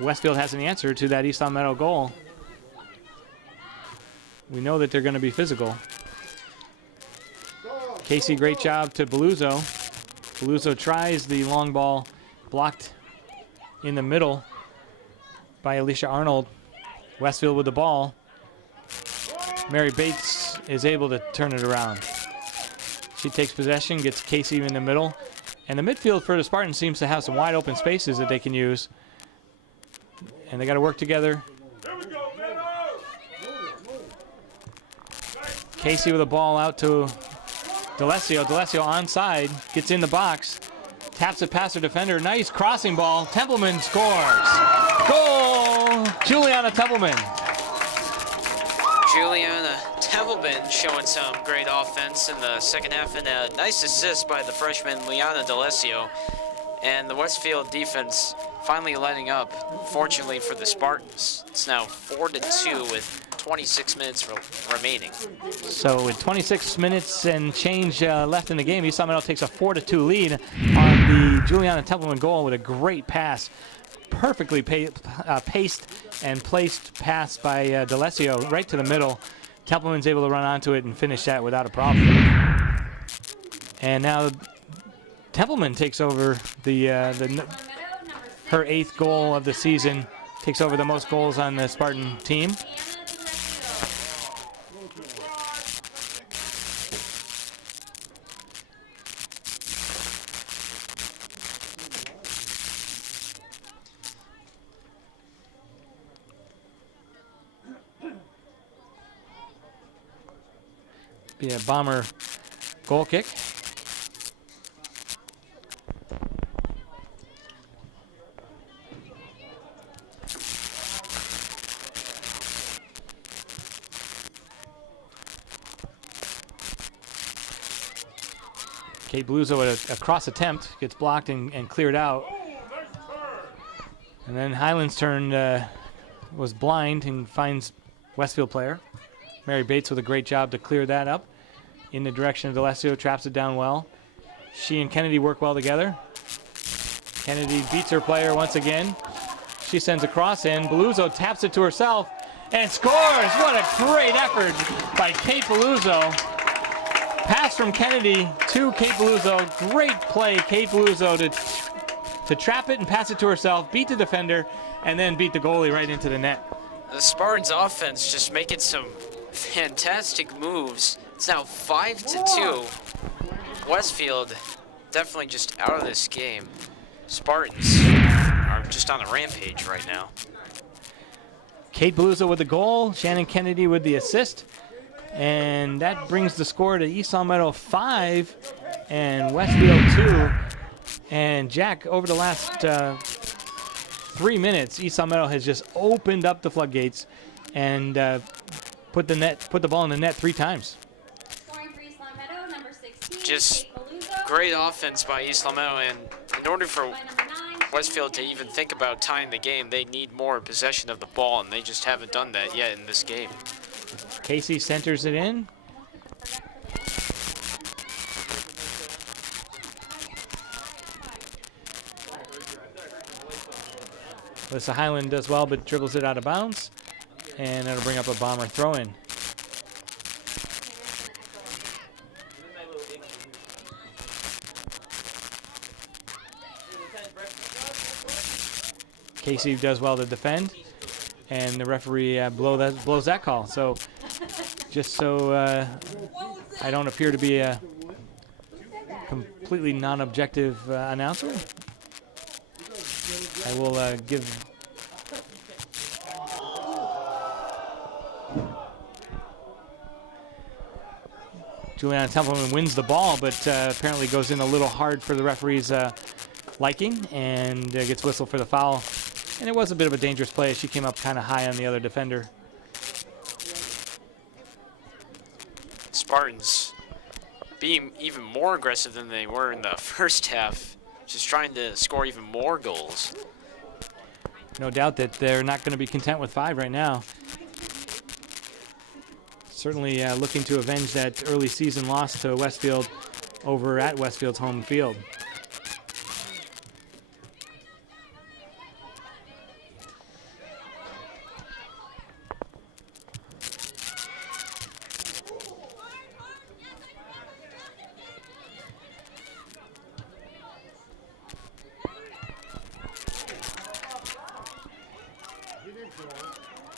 Westfield has an answer to that East Long Meadow goal. We know that they're going to be physical. Casey, great job to Beluzzo. Beluzzo tries the long ball, blocked in the middle by Alicia Arnold. Westfield with the ball. Mary Bates is able to turn it around. She takes possession, gets Casey in the middle. And the midfield for the Spartans seems to have some wide open spaces that they can use. and they got to work together. Here we go, Meadows. Casey with a ball out to D'Alessio. D'Alessio onside, gets in the box, taps it past her defender. Nice crossing ball. Templeman scores. Goal! Juliana Templeman. Juliana Templeman showing some great offense in the second half, and a nice assist by the freshman Liana D'Alessio. And the Westfield defense finally letting up, fortunately for the Spartans. It's now 4-2 with 26 minutes remaining. So with 26 minutes and change left in the game, East Meadow takes a 4-2 lead on the Juliana Templeman goal with a great pass. Perfectly paced and placed pass by D'Alessio right to the middle. Templeman's able to run onto it and finish that without a problem. And now Templeman takes over her 8th goal of the season, takes over the most goals on the Spartan team. Be a Bomber goal kick. Kate Bluzo with a cross attempt, gets blocked and cleared out. And then Highland's turn was blind and finds Westfield player. Mary Bates with a great job to clear that up in the direction of D'Alessio, traps it down well. She and Kennedy work well together. Kennedy beats her player once again. She sends a cross in. Belluzzo taps it to herself and scores. What a great effort by Kate Belluzzo. Pass from Kennedy to Kate Belluzzo. Great play, Kate Belluzzo, to trap it and pass it to herself, beat the defender, and then beat the goalie right into the net. The Spartans offense just making some fantastic moves. It's now 5-2. Westfield definitely just out of this game. Spartans are just on a rampage right now. Kate Belluzzo with the goal, Shannon Kennedy with the assist, and that brings the score to East Meadow 5 and Westfield 2. And Jack, over the last 3 minutes, East Meadow has just opened up the floodgates and put the ball in the net 3 times. Scoring for East Meadow, number 16. Just Kate Belluzzo. great offense by East Meadow, and in order for By number 9, Westfield to even think about tying the game, they need more possession of the ball, and they just haven't done that yet in this game. Casey centers it in. Alyssa Highland does well, but dribbles it out of bounds, and that'll bring up a Bomber throw-in. Casey does well to defend, and the referee blows that call. So, just so I don't appear to be a completely non-objective announcer, I will give Juliana Templeman wins the ball, but apparently goes in a little hard for the referee's liking, and gets whistled for the foul. And it was a bit of a dangerous play. She came up kind of high on the other defender. Spartans being even more aggressive than they were in the first half, just trying to score even more goals. No doubt that they're not going to be content with 5 right now. Certainly looking to avenge that early season loss to Westfield over at Westfield's home field.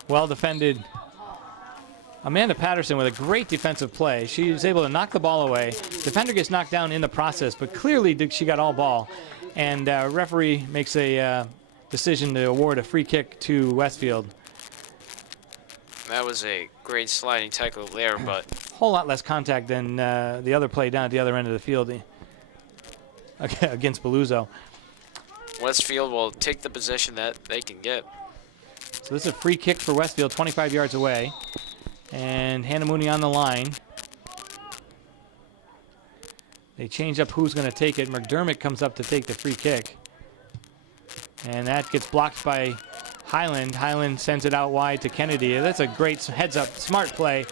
Well defended. Amanda Patterson with a great defensive play. She was able to knock the ball away. Defender gets knocked down in the process, but clearly she got all ball. And referee makes a decision to award a free kick to Westfield. That was a great sliding tackle there, but Whole lot less contact than the other play down at the other end of the field against Beluzzo. Westfield will take the possession that they can get. So this is a free kick for Westfield, 25 yards away. And Hannah Mooney on the line. They change up who's going to take it. McDermott comes up to take the free kick. And that gets blocked by Highland. Highland sends it out wide to Kennedy. That's a great heads-up, smart play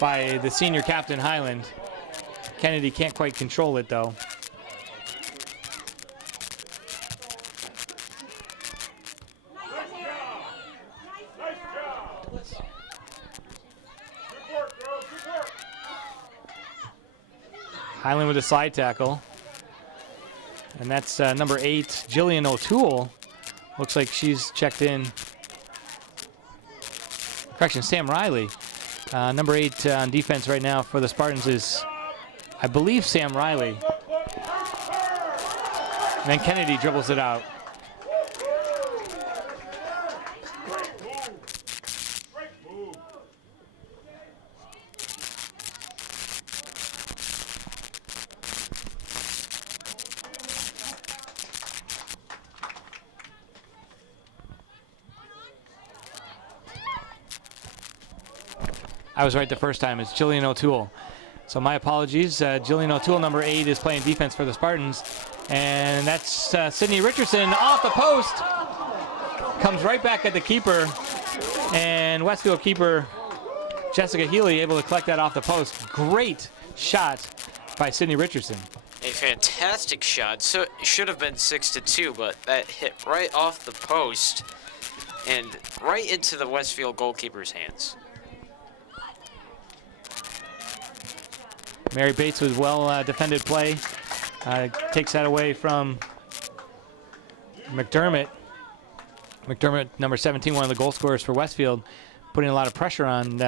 by the senior captain, Highland. Kennedy can't quite control it, though. Highland with a slide tackle. And that's number 8, Jillian O'Toole. Looks like she's checked in. Correction, Sam Riley. Number 8 on defense right now for the Spartans is, I believe, Sam Riley. And then Kennedy dribbles it out. I was right the first time. It's Jillian O'Toole. So my apologies. Jillian O'Toole, number 8, is playing defense for the Spartans. And that's Sydney Richardson off the post. Comes right back at the keeper. And Westfield keeper Jessica Healy able to collect that off the post. Great shot by Sydney Richardson. A fantastic shot. So it should have been 6-2, but that hit right off the post and right into the Westfield goalkeeper's hands. Mary Bates with well defended play. Takes that away from McDermott. McDermott, number 17, one of the goal scorers for Westfield, putting a lot of pressure on.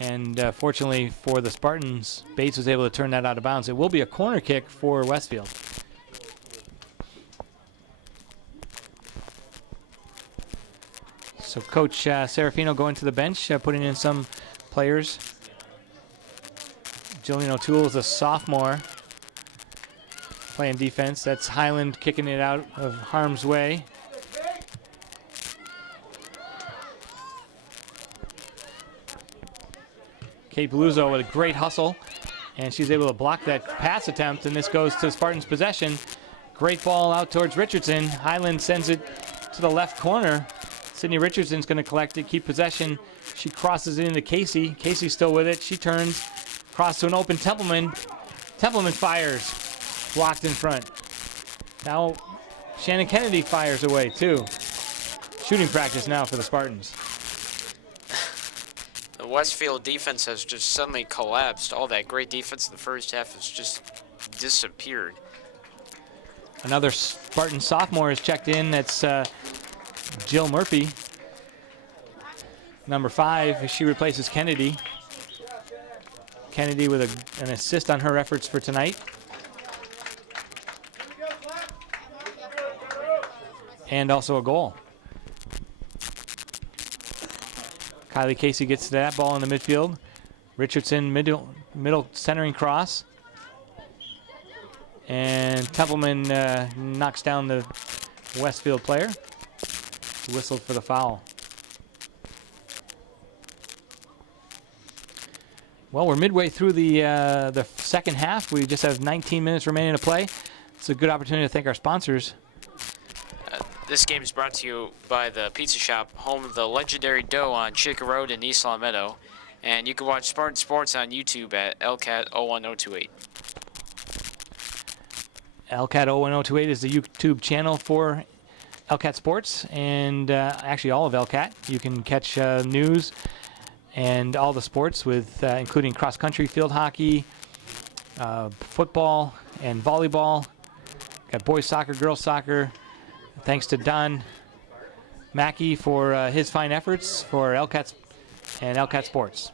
And fortunately for the Spartans, Bates was able to turn that out of bounds. It will be a corner kick for Westfield. So Coach Serafino going to the bench, putting in some players. Jillian O'Toole is a sophomore playing defense. That's Highland kicking it out of harm's way. Kate Beluzzo with a great hustle, and she's able to block that pass attempt, and this goes to Spartans' possession. Great ball out towards Richardson. Highland sends it to the left corner. Sydney Richardson's going to collect it, keep possession. She crosses it into Casey. Casey's still with it. She turns. Cross to an open Templeman. Templeman fires. Blocked in front. Now Shannon Kennedy fires away too. Shooting practice now for the Spartans. The Westfield defense has just suddenly collapsed. All that great defense in the first half has just disappeared. Another Spartan sophomore is checked in. That's Jill Murphy. Number 5. She replaces Kennedy. Kennedy with an assist on her efforts for tonight. And also a goal. Kylie Casey gets to that ball in the midfield. Richardson middle centering cross. And Templeman knocks down the Westfield player. Whistled for the foul. Well, we're midway through the second half. We just have 19 minutes remaining to play. It's a good opportunity to thank our sponsors. This game is brought to you by the Pizza Shop, home of the legendary dough on Chica Road in East Long Meadow. And you can watch Spartan Sports on YouTube at LCAT01028. LCAT01028 is the YouTube channel for LCAT Sports, and actually all of LCAT. You can catch news and all the sports, with including cross-country, field hockey, football, and volleyball. Got boys soccer, girls soccer. Thanks to Don Mackey for his fine efforts for LCAT and LCAT Sports.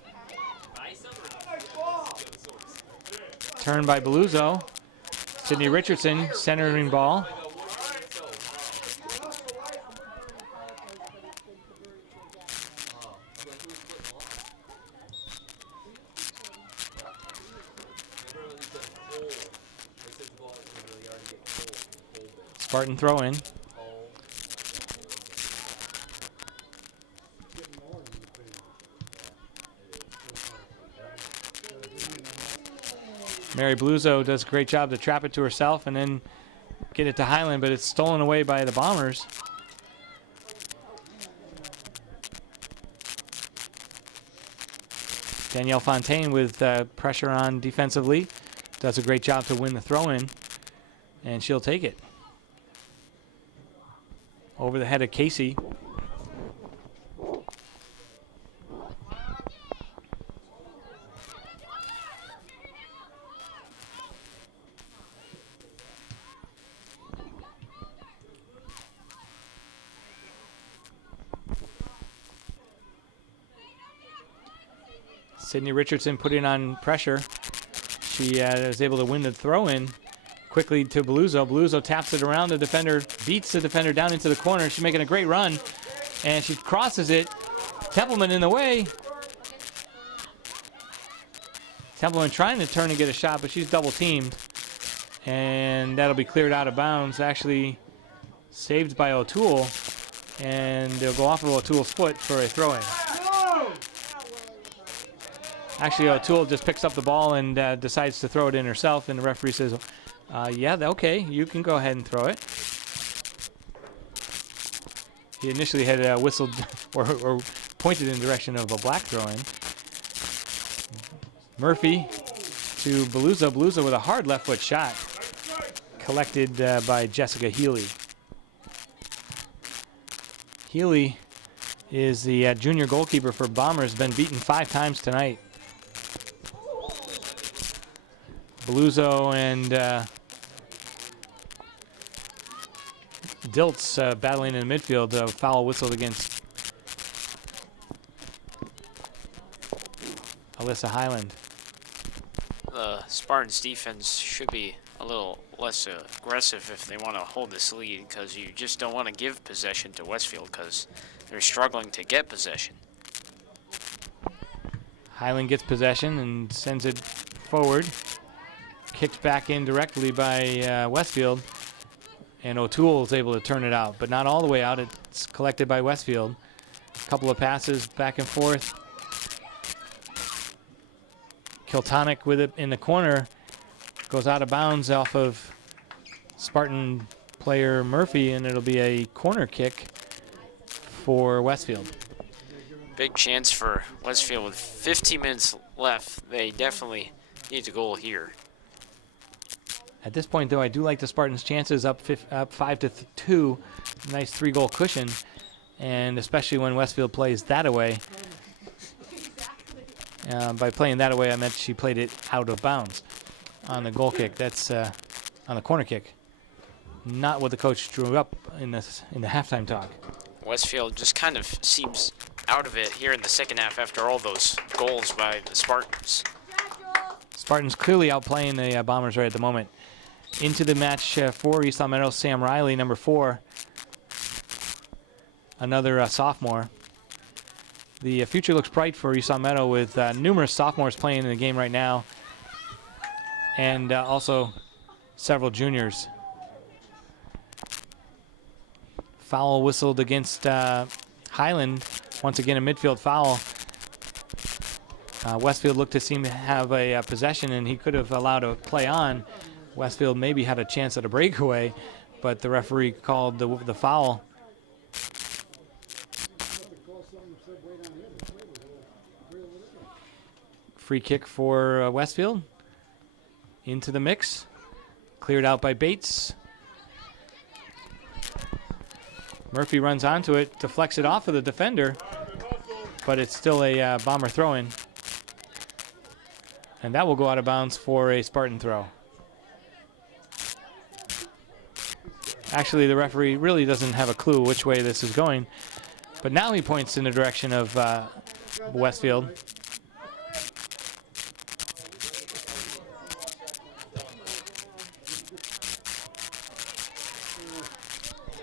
Turn by Beluzzo. Sydney Richardson, centering ball. Spartan throw in. Mary Bluzo does a great job to trap it to herself and then get it to Highland, but it's stolen away by the Bombers. Danielle Fontaine with pressure on defensively. Does a great job to win the throw-in, and she'll take it. Over the head of Casey. Sydney Richardson putting on pressure. She is able to win the throw-in quickly to Bluzo. Bluzo taps it around the defender, beats the defender down into the corner. She's making a great run, and she crosses it. Templeman in the way. Templeman trying to turn and get a shot, but she's double-teamed, and that'll be cleared out of bounds. Actually saved by O'Toole, and they'll go off of O'Toole's foot for a throw-in. Actually, O'Toole just picks up the ball and decides to throw it in herself, and the referee says, yeah, okay, you can go ahead and throw it. He initially had whistled or pointed in the direction of a black throw-in. Murphy to Bluzo. Bluzo with a hard left foot shot, collected by Jessica Healy. Healy is the junior goalkeeper for Bombers, been beaten 5 times tonight. Bluzo and Diltz battling in the midfield. Foul whistled against Alyssa Highland. The Spartans defense should be a little less aggressive if they want to hold this lead, because you just don't want to give possession to Westfield because they're struggling to get possession. Highland gets possession and sends it forward. Kicked back in directly by Westfield, and O'Toole is able to turn it out, but not all the way out. It's collected by Westfield. A couple of passes back and forth. Kiltonic with it in the corner, goes out of bounds off of Spartan player Murphy, and it'll be a corner kick for Westfield. Big chance for Westfield with 15 minutes left. They definitely need a goal here. At this point, though, I do like the Spartans' chances up 5-2. Nice 3-goal cushion, and especially when Westfield plays that away. By playing that away, I meant she played it out of bounds on the goal kick. That's on the corner kick. Not what the coach drew up in the halftime talk. Westfield just kind of seems out of it here in the second half after all those goals by the Spartans. Spartans clearly outplaying the Bombers right at the moment. Into the match for East Meadow, Sam Riley, number 4. Another sophomore. The future looks bright for East Meadow with numerous sophomores playing in the game right now, and also several juniors. Foul whistled against Highland. Once again, a midfield foul. Westfield looked to seem to have a possession, and he could have allowed a play on. Westfield maybe had a chance at a breakaway, but the referee called the foul. Free kick for Westfield. Into the mix. Cleared out by Bates. Murphy runs onto it, deflects it off of the defender, but it's still a Bomber throw-in. And that will go out of bounds for a Spartan throw. Actually, the referee really doesn't have a clue which way this is going, but now he points in the direction of Westfield.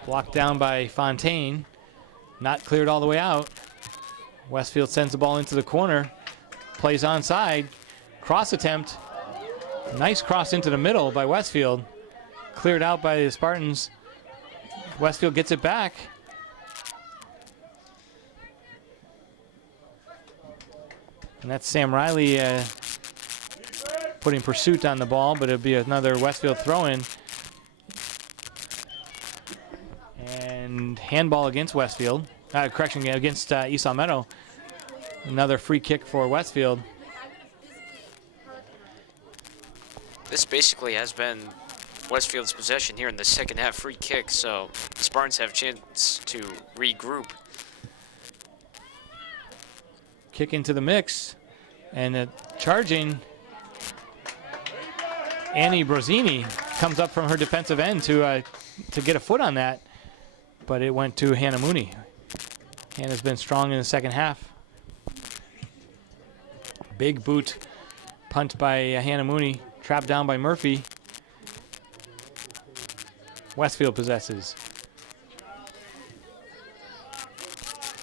Blocked down by Fontaine. Not cleared all the way out. Westfield sends the ball into the corner. Plays onside. Cross attempt. Nice cross into the middle by Westfield. Cleared out by the Spartans. Westfield gets it back. And that's Sam Riley putting pursuit on the ball, but it'll be another Westfield throw-in. And handball against Westfield. Correction, against East Meadow. Another free kick for Westfield. This basically has been Westfield's possession here in the second half, free kick, so the Spartans have a chance to regroup. Kick into the mix, and charging Annie Brosini comes up from her defensive end to get a foot on that, but it went to Hannah Mooney. Hannah's been strong in the second half. Big boot punt by Hannah Mooney, trapped down by Murphy. Westfield possesses.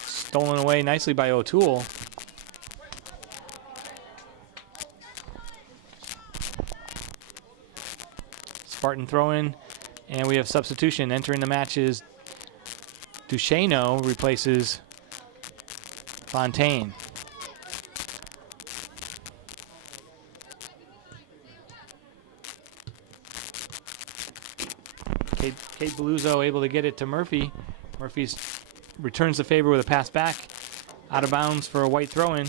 Stolen away nicely by O'Toole. Spartan throw-in, and we have substitution. Entering the match is Duchesneau replaces Fontaine. Kate Beluzzo able to get it to Murphy. Murphy returns the favor with a pass back. Out of bounds for a white throw-in.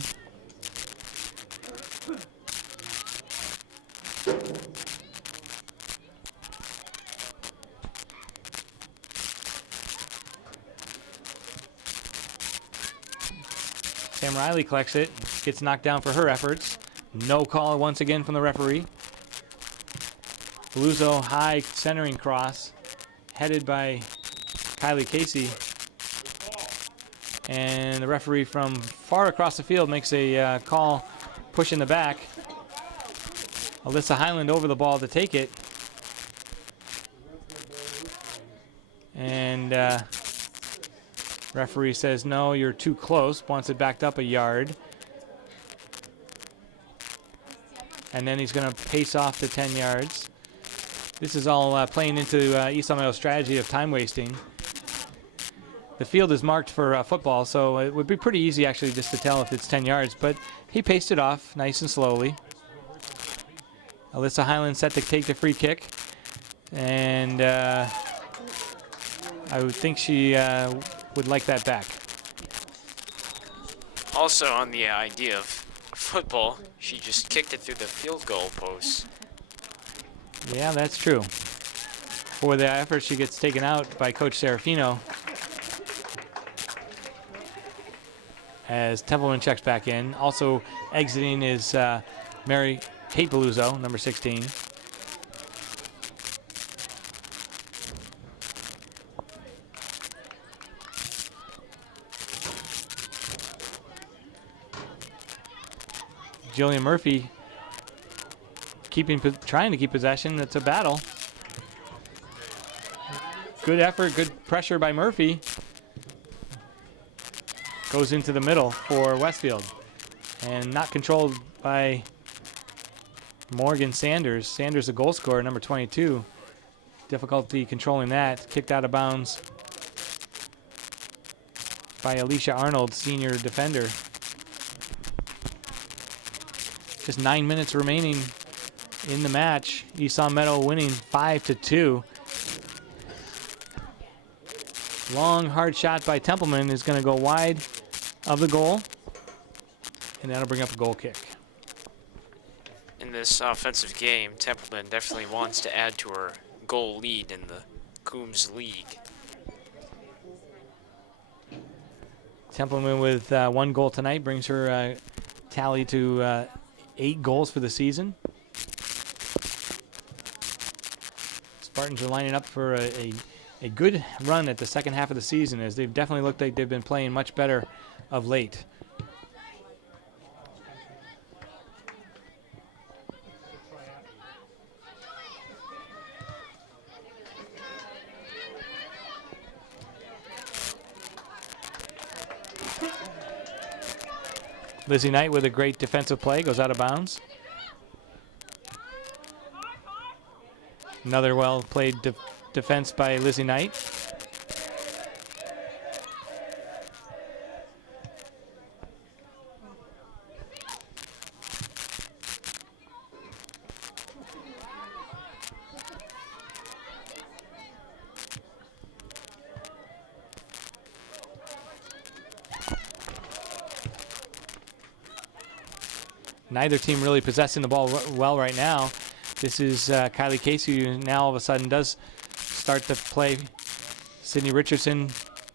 Sam Riley collects it, gets knocked down for her efforts. No call once again from the referee. Beluzzo high centering cross, headed by Kylie Casey. And the referee from far across the field makes a call, push in the back. Alyssa Highland over the ball to take it. And referee says, no, you're too close, wants it backed up a yard. And then he's going to pace off the 10 yards. This is all playing into East Meadow's strategy of time wasting. The field is marked for football, so it would be pretty easy actually just to tell if it's 10 yards, but he paced it off nice and slowly. Alyssa Highland set to take the free kick, and I would think she would like that back. Also on the idea of football, she just kicked it through the field goal post. Yeah, that's true. For the effort, she gets taken out by Coach Serafino. As Templeman checks back in. Also exiting is Kate Beluzzo, number 16. Jillian Murphy trying to keep possession. It's a battle. Good effort, good pressure by Murphy. Goes into the middle for Westfield. And not controlled by Morgan Sanders. Sanders, a goal scorer, number 22. Difficulty controlling that. Kicked out of bounds by Alicia Arnold, senior defender. Just 9 minutes remaining in the match. East Meadow winning 5-2. Long, hard shot by Templeman is going to go wide of the goal, and that'll bring up a goal kick. In this offensive game, Templeman definitely wants to add to her goal lead in the Coombs League. Templeman with 1 goal tonight brings her tally to 8 goals for the season. Spartans are lining up for a good run at the second half of the season, as they've definitely looked like they've been playing much better of late. Lizzie Knight with a great defensive play, goes out of bounds. Another well-played defense by Lizzie Knight. neither team really possessing the ball well right now. This is Kylie Casey, who now all of a sudden does start the play. Sydney Richardson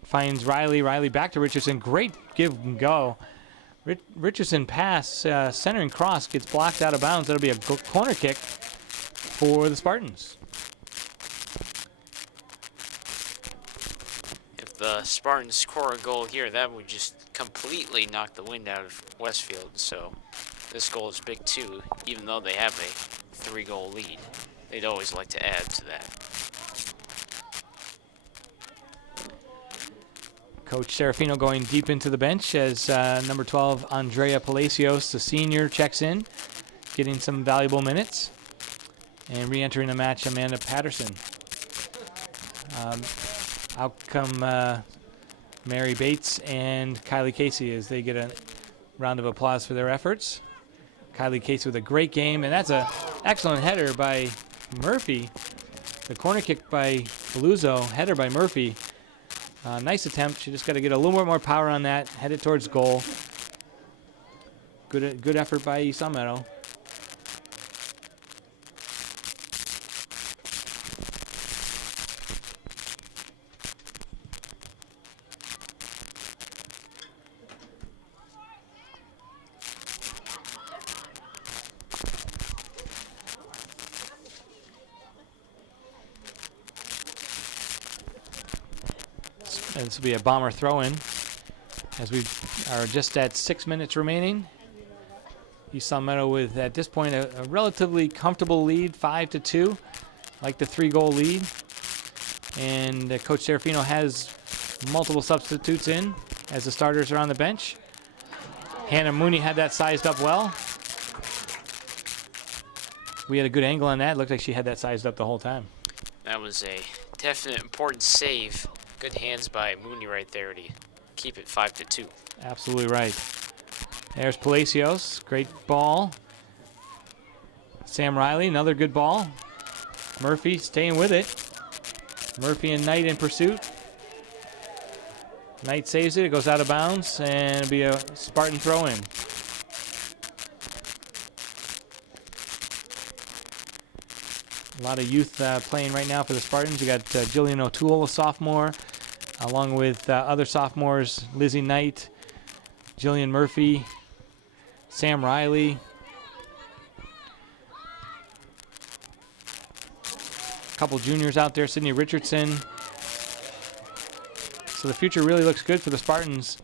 finds Riley. Riley back to Richardson. Great give and go. Richardson pass, center and cross, gets blocked out of bounds. That'll be a corner kick for the Spartans. If the Spartans score a goal here, that would just completely knock the wind out of Westfield. So this goal is big too, even though they have a 3-goal lead. They'd always like to add to that. Coach Serafino going deep into the bench as number 12, Andrea Palacios, the senior, checks in, getting some valuable minutes. And re-entering the match, Amanda Patterson. Out come Mary Bates and Kylie Casey as they get a round of applause for their efforts. Kylie Casey with a great game, and that's an excellent header by Murphy. The corner kick by Beluzzo, header by Murphy. Nice attempt. She just got to get a little bit more power on that, head it towards goal. Good effort by East Long Meadow. And this will be a Bomber throw-in as we are just at 6 minutes remaining. East Long Meadow with, at this point, a relatively comfortable lead, 5-2, like the 3-goal lead. And Coach Serafino has multiple substitutes in as the starters are on the bench. Hannah Mooney had that sized up well. We had a good angle on that. Looked like she had that sized up the whole time. That was a definite important save. Good hands by Mooney right there to keep it 5-2. Absolutely right. There's Palacios. Great ball. Sam Riley, another good ball. Murphy staying with it. Murphy and Knight in pursuit. Knight saves it. It goes out of bounds, and it'll be a Spartan throw-in. A lot of youth playing right now for the Spartans. You got Jillian O'Toole, a sophomore, along with other sophomores, Lizzie Knight, Jillian Murphy, Sam Riley. A couple juniors out there, Sydney Richardson. So the future really looks good for the Spartans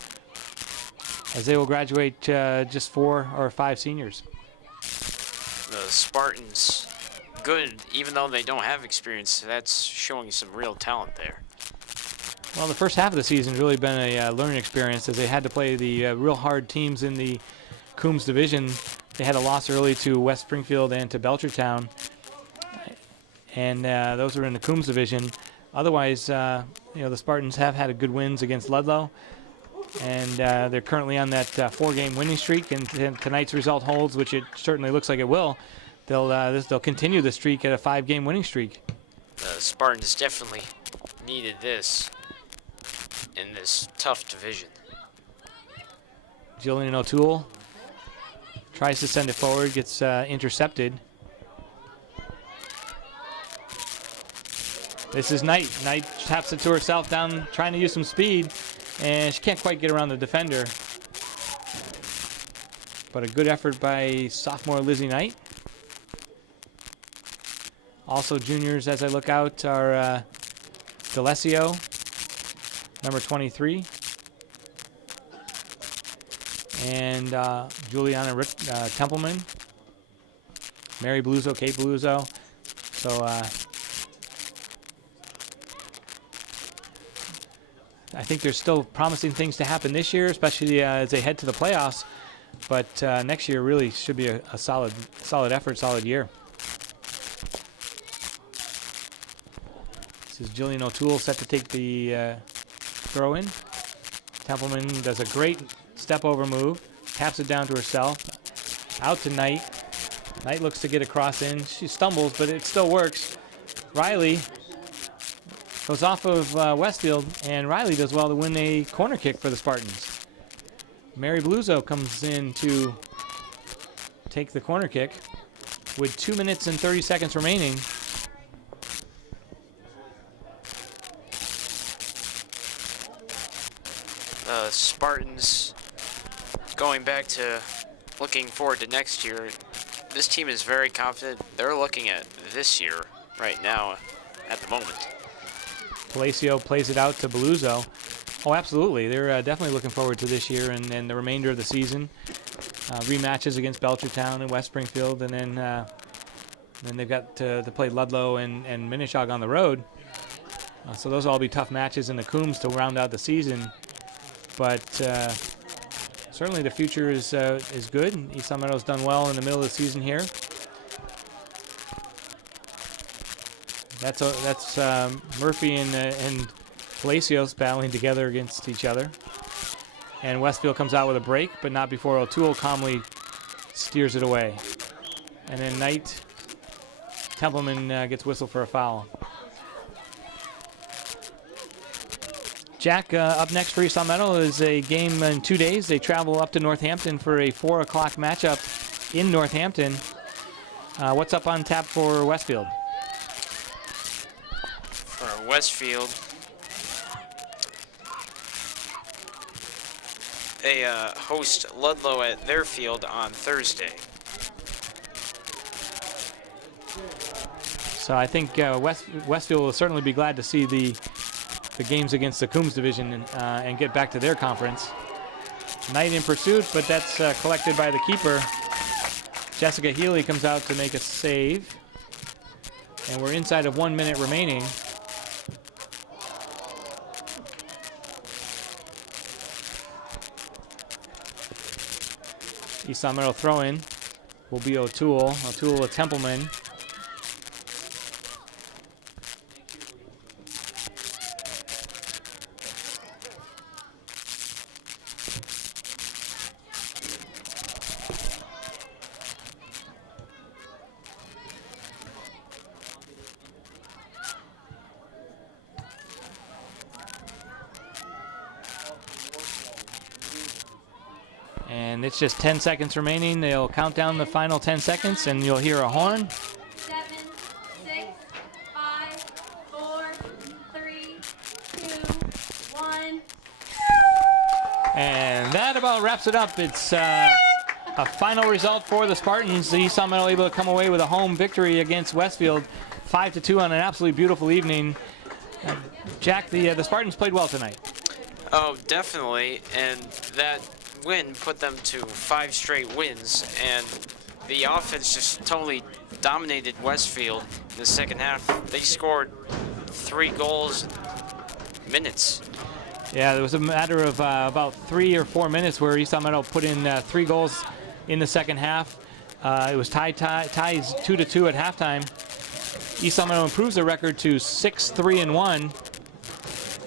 as they will graduate just 4 or 5 seniors. The Spartans, good, even though they don't have experience. That's showing some real talent there. Well, the first half of the season has really been a learning experience as they had to play the real hard teams in the Coombs division. They had a loss early to West Springfield and to Belchertown, and those were in the Coombs division. Otherwise, the Spartans have had a good wins against Ludlow, and they're currently on that 4-game winning streak. And tonight's result holds, which it certainly looks like it will. They'll continue the streak at a 5-game winning streak. The Spartans definitely needed this in this tough division. Jillian O'Toole tries to send it forward, gets intercepted. This is Knight. Knight taps it to herself down, trying to use some speed, and she can't quite get around the defender. But a good effort by sophomore Lizzie Knight. Also juniors, as I look out, are D'Alessio, number 23, and Juliana Templeman, Mary Beluzzo, Kate Beluzzo. So I think there's still promising things to happen this year, especially as they head to the playoffs. But next year really should be a solid effort, solid year. This is Jillian O'Toole set to take the throw-in. Templeman does a great step-over move, taps it down to herself, out to Knight. Knight looks to get a cross in. She stumbles, but it still works. Riley goes off of Westfield, and Riley does well to win a corner kick for the Spartans. Mary Beluzzo comes in to take the corner kick with 2 minutes and 30 seconds remaining. Spartans going back to looking forward to next year. This team is very confident. They're looking at this year right now at the moment. Palacio plays it out to Beluzzo. Oh, absolutely. They're definitely looking forward to this year and the remainder of the season. Rematches against Belchertown and West Springfield, and then they've got to play Ludlow and Minneshaug on the road. So those will all be tough matches in the Coombs to round out the season. But certainly the future is good. East Long Meadow's done well in the middle of the season here. That's Murphy and Palacios battling together against each other. And Westfield comes out with a break, but not before O'Toole calmly steers it away. And then Knight, Templeman gets whistled for a foul. Jack, up next for East Long Meadow is a game in 2 days. They travel up to Northampton for a 4 o'clock matchup in Northampton. What's up on tap for Westfield? For Westfield, they host Ludlow at their field on Thursday. So I think Westfield will certainly be glad to see the games against the Coombs division and get back to their conference. Knight in pursuit, but that's collected by the keeper. Jessica Healy comes out to make a save. And we're inside of 1 minute remaining. East Long Meadow throw-in will be O'Toole. O'Toole, a Templeman. And it's just 10 seconds remaining. They'll count down the final 10 seconds, and you'll hear a horn. 7, 6, 5, 4, 3, 2, 1. And that about wraps it up. It's a final result for the Spartans. The East Long Meadow able to come away with a home victory against Westfield, 5-2 on an absolutely beautiful evening. Jack, the Spartans played well tonight. Oh, definitely, and that win put them to 5 straight wins, and the offense just totally dominated Westfield in the second half. They scored 3 goals in minutes. Yeah, there was a matter of about 3 or 4 minutes where East Long Meadow put in 3 goals in the second half. It was ties 2-2 at halftime. East Long Meadow improves their record to 6-3-1,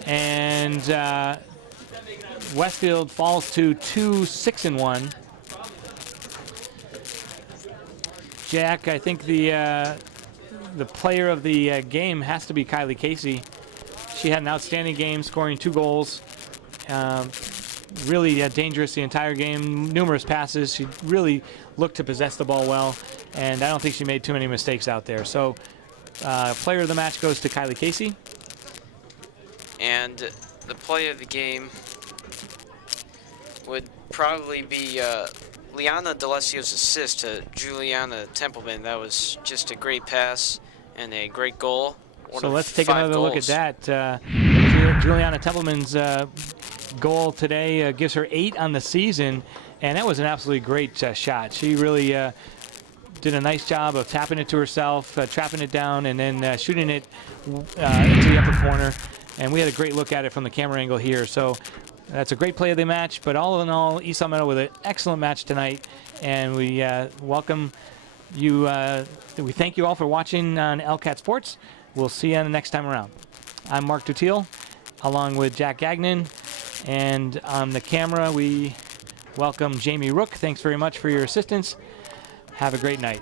and Westfield falls to 2-6-1. Jack, I think the player of the game has to be Kylie Casey. She had an outstanding game, scoring 2 goals. Really dangerous the entire game. Numerous passes. She really looked to possess the ball well, and I don't think she made too many mistakes out there. So, player of the match goes to Kylie Casey. And the play of the game would probably be Liana D'Alessio's assist to Juliana Templeman. That was just a great pass and a great goal. So let's take 5 another look goals. at that. Juliana Templeman's goal today gives her 8 on the season, and that was an absolutely great shot. She really did a nice job of tapping it to herself, trapping it down, and then shooting it into the upper corner. And we had a great look at it from the camera angle here. So that's a great play of the match. But all in all, East Long Meadow with an excellent match tonight. And we welcome you. We thank you all for watching on LCAT Sports. We'll see you the next time around. I'm Mark Dutiel, along with Jack Gagnon. And on the camera, we welcome Jamie Rook. Thanks very much for your assistance. Have a great night.